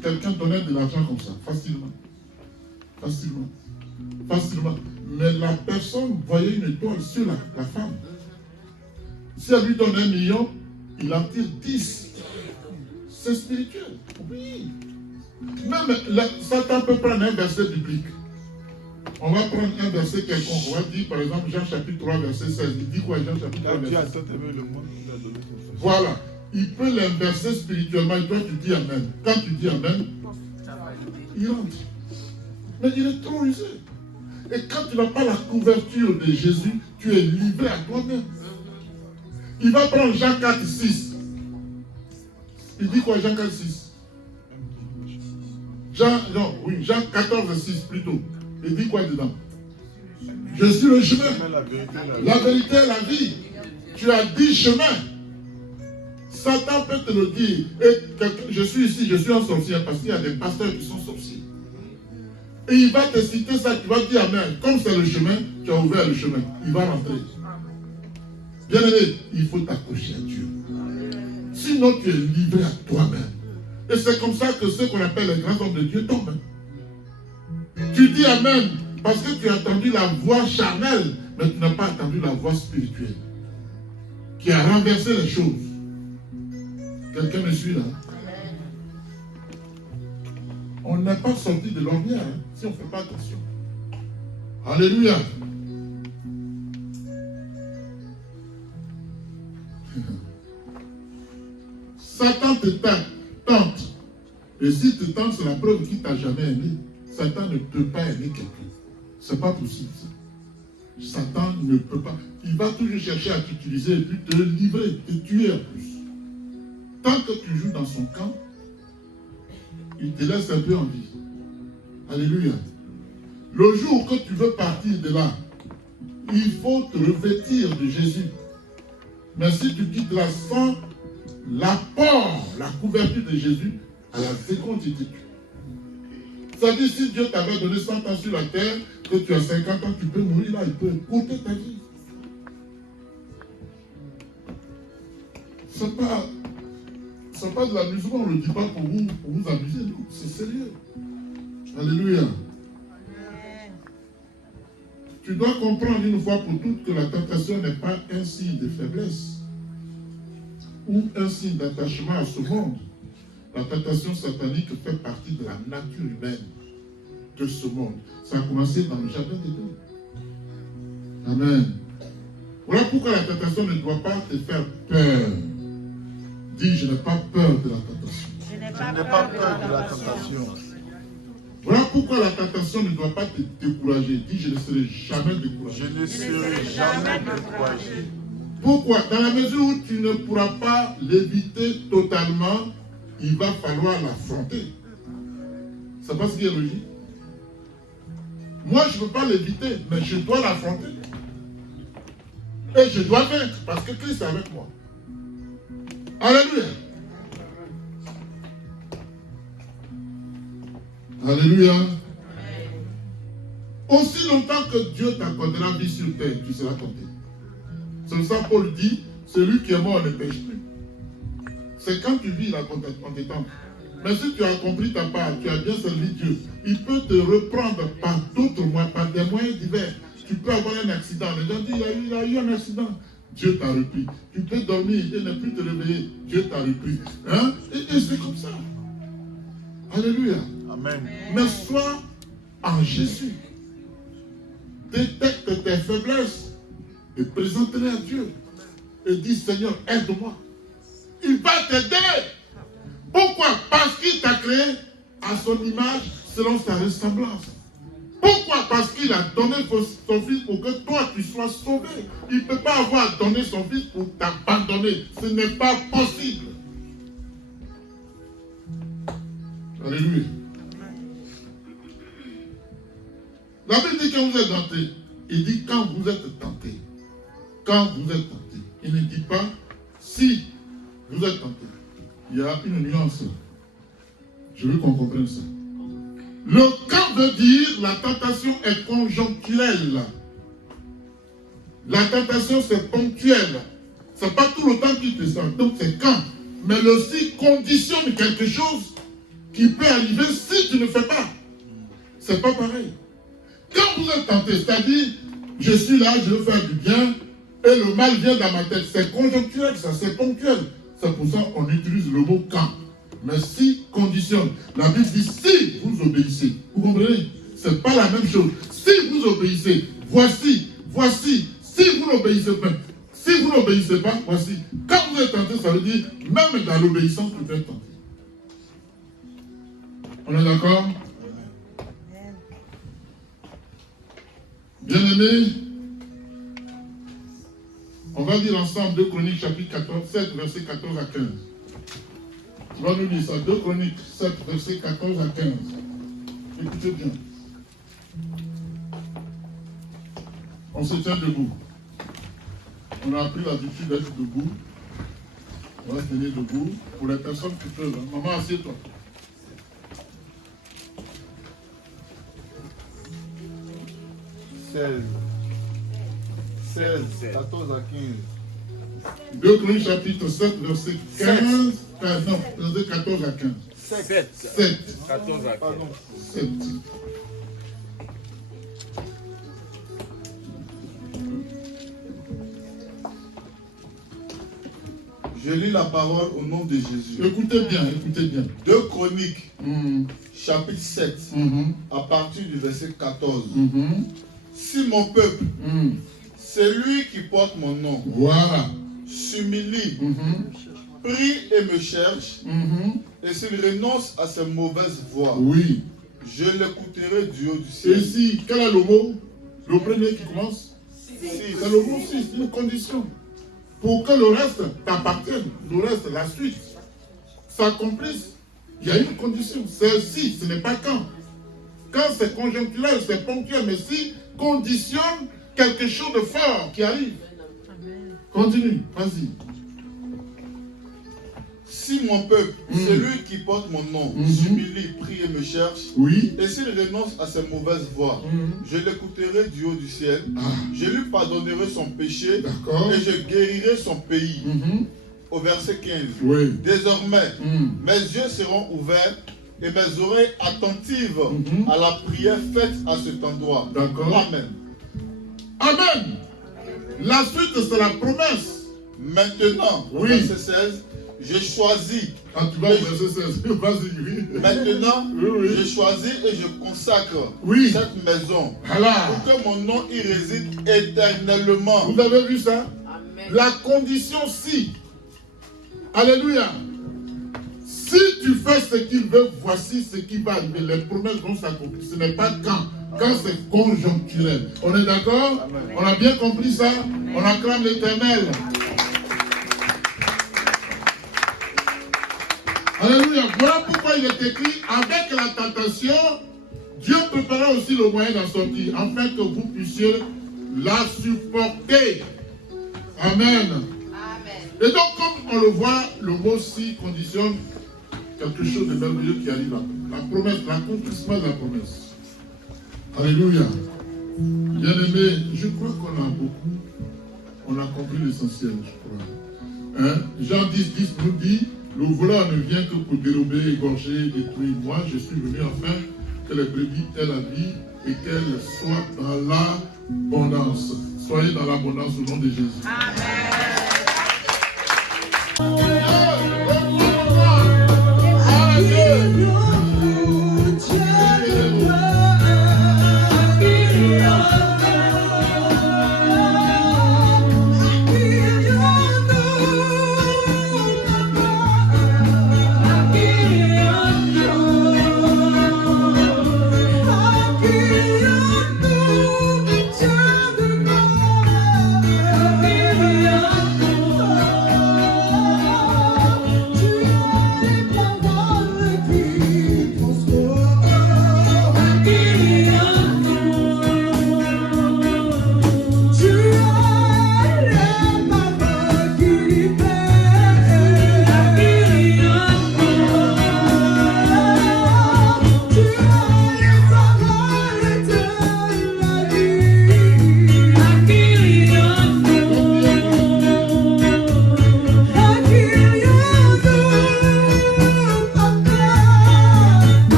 quelqu'un donnait de l'argent comme ça, facilement. Facilement. Facilement. Mais la personne voyait une étoile sur la femme. Si elle lui donne 1 million, il en tire 10. C'est spirituel. Oui. Même Satan peut prendre un verset biblique. On va prendre un verset quelconque. On va dire par exemple Jean chapitre 3 verset 16. Il dit quoi Jean chapitre 3 verset 16? Voilà. Il peut l'inverser spirituellement et toi tu dis Amen. Quand tu dis Amen, il rentre. Mais il est trop usé. Et quand tu n'as pas la couverture de Jésus, tu es livré à toi-même. Il va prendre Jean 4, 6. Il dit quoi Jean 4, 6? Jean 14, 6 plutôt. Il dit quoi dedans? Je suis le chemin, la vérité et la vie. Tu as 10 chemins. Satan peut te le dire. Et je suis ici, je suis un sorcier parce qu'il y a des pasteurs qui sont sorciers. Et il va te citer ça, tu vas dire Amen. Comme c'est le chemin, tu as ouvert le chemin. Il va rentrer. Bien aimé, il faut t'accrocher à Dieu. Sinon, tu es livré à toi-même. Et c'est comme ça que ceux qu'on appelle les grands hommes de Dieu tombent. Tu dis Amen parce que tu as entendu la voix charnelle, mais tu n'as pas entendu la voix spirituelle qui a renversé les choses. Quelqu'un me suit là? On n'est pas sorti de l'ornière si on ne fait pas attention. Alléluia. Satan te tente. Et si te tente, c'est la preuve qu'il ne t'a jamais aimé. Satan ne peut pas aimer quelqu'un. Ce n'est pas possible. Satan ne peut pas. Il va toujours chercher à t'utiliser et puis te livrer, te tuer en plus. Tant que tu joues dans son camp, il te laisse un peu en vie. Alléluia. Le jour que tu veux partir de là, il faut te revêtir de Jésus. Mais si tu quittes là sans l'apport, la couverture de Jésus, à la seconde tu te tues. C'est-à-dire, si Dieu t'avait donné 100 ans sur la terre, que tu as 50 ans, tu peux mourir là, il peut écouter ta vie. C'est pas de l'amusement, on ne le dit pas pour vous amuser, non, c'est sérieux. Alléluia. Tu dois comprendre une fois pour toutes que la tentation n'est pas un signe de faiblesse ou un signe d'attachement à ce monde. La tentation satanique fait partie de la nature humaine de ce monde. Ça a commencé dans le jardin d'Éden. Amen. Voilà pourquoi la tentation ne doit pas te faire peur. Dis, je n'ai pas peur de la tentation. Je n'ai pas peur de la tentation. Voilà pourquoi la tentation ne doit pas te décourager. Dis, je ne serai jamais découragé. Je ne serai jamais découragé. Pourquoi? Dans la mesure où tu ne pourras pas l'éviter totalement, il va falloir l'affronter. C'est pas ce qui est logique. Moi, je ne peux pas l'éviter, mais je dois l'affronter. Et je dois vaincre, parce que Christ est avec moi. Alléluia. Alléluia. Aussi longtemps que Dieu t'accordera vie sur terre, tu seras tenté. C'est pour ça que Paul dit, celui qui est mort ne pêche plus. C'est quand tu vis là qu'on t'étend. Mais si tu as compris ta part, tu as bien servi Dieu, il peut te reprendre par d'autres moyens, par des moyens divers. Tu peux avoir un accident. Les gens disent, il a eu un accident. Dieu t'a repris. Tu peux dormir et ne plus te réveiller. Dieu t'a repris. Hein? Et c'est comme ça. Alléluia. Amen. Mais sois en Jésus. Détecte tes faiblesses et présente-les à Dieu. Et dis, Seigneur, aide-moi. Il va t'aider. Pourquoi? Parce qu'il t'a créé à son image selon sa ressemblance. Pourquoi? Parce qu'il a donné son fils pour que toi tu sois sauvé. Il ne peut pas avoir donné son fils pour t'abandonner. Ce n'est pas possible. Alléluia. La Bible dit quand vous êtes tenté. Il dit quand vous êtes tenté. Quand vous êtes tenté. Il ne dit pas si vous êtes tenté. Il y a une nuance. Je veux qu'on comprenne ça. Le quand veut dire la tentation est conjoncturelle. La tentation c'est ponctuel. C'est pas tout le temps qu'il te sent. Donc c'est quand. Mais le si conditionne quelque chose qui peut arriver si tu ne fais pas. C'est pas pareil. Quand vous êtes tenté, c'est-à-dire, je suis là, je veux faire du bien, et le mal vient dans ma tête. C'est conjoncturel, ça, c'est ponctuel. C'est pour ça qu'on utilise le mot quand. Mais si conditionne. La Bible dit si vous obéissez. Vous comprenez? C'est pas la même chose. Si vous obéissez, voici. Si vous n'obéissez pas, si vous n'obéissez pas, voici. Quand vous êtes tenté, ça veut dire, même dans l'obéissance, vous êtes tenté. On est d'accord? Bien-aimés, on va dire ensemble 2 Chroniques chapitre 7, verset 14 à 15. On va nous dire ça, 2 Chroniques 7, verset 14 à 15. Écoutez bien. On se tient debout. On a appris l'habitude d'être debout. On va se tenir debout. Pour les personnes qui peuvent. Maman, assieds-toi. « 16, 14 à 15. 2 Chroniques chapitre 7, verset 15. Non, verset 14 à 15. 7. 14 à 15. 7. Je lis la parole au nom de Jésus. Écoutez bien, écoutez bien. 2 Chroniques, chapitre 7, à partir du verset 14. Si mon peuple, celui qui porte mon nom, Voilà. s'humilie, prie et me cherche, et s'il renonce à ses mauvaises voies, Oui. je l'écouterai du haut du Et ciel. ici, quel est le mot? Le premier qui commence? Si. C'est le mot 6, une condition. Pour que le reste t'appartienne, le reste, la suite, s'accomplisse, il y a une condition. C'est si, ce n'est pas quand. Quand c'est conjoncturel, c'est ponctuel, mais si conditionne quelque chose de fort qui arrive. Continue, vas-y. Si mon peuple, celui qui porte mon nom, s'humilie, prie et me cherche, Oui. et s'il renonce à ses mauvaises voies, je l'écouterai du haut du ciel, je lui pardonnerai son péché, D'accord. et je guérirai son pays. Au verset 15. Oui. Désormais, mes yeux seront ouverts et mes oreilles attentives à la prière faite à cet endroit. D'accord. Amen. Amen. La suite, c'est la promesse. Maintenant, Oui. verset 16, j'ai choisi. Ah, tu vas au verset 16. Vas-y, oui. Maintenant, Oui. je choisis et je consacre Oui. cette maison Voilà. pour que mon nom y réside éternellement. Vous avez vu ça? La condition si. Alléluia. Si tu fais ce qu'il veut, voici ce qui va arriver. Les promesses vont s'accomplir. Ce n'est pas quand. Quand c'est conjoncturel. On est d'accord? On a bien compris ça? On acclame l'Éternel. Alléluia. Voilà pourquoi il est écrit, avec la tentation, Dieu préparera aussi le moyen d'en sortir, afin que vous puissiez la supporter. Amen. Et donc, comme on le voit, le mot si conditionne quelque chose de merveilleux qui arrive après. La promesse, l'accomplissement de la promesse. Alléluia. Bien-aimés, je crois qu'on a beaucoup, on a compris l'essentiel, je crois. Hein? Jean 10, 10 nous dit, le voleur ne vient que pour dérober, égorger, détruire. Moi, je suis venu afin que les brebis aient la vie et qu'elles soient dans l'abondance. Soyez dans l'abondance au nom de Jésus. Amen.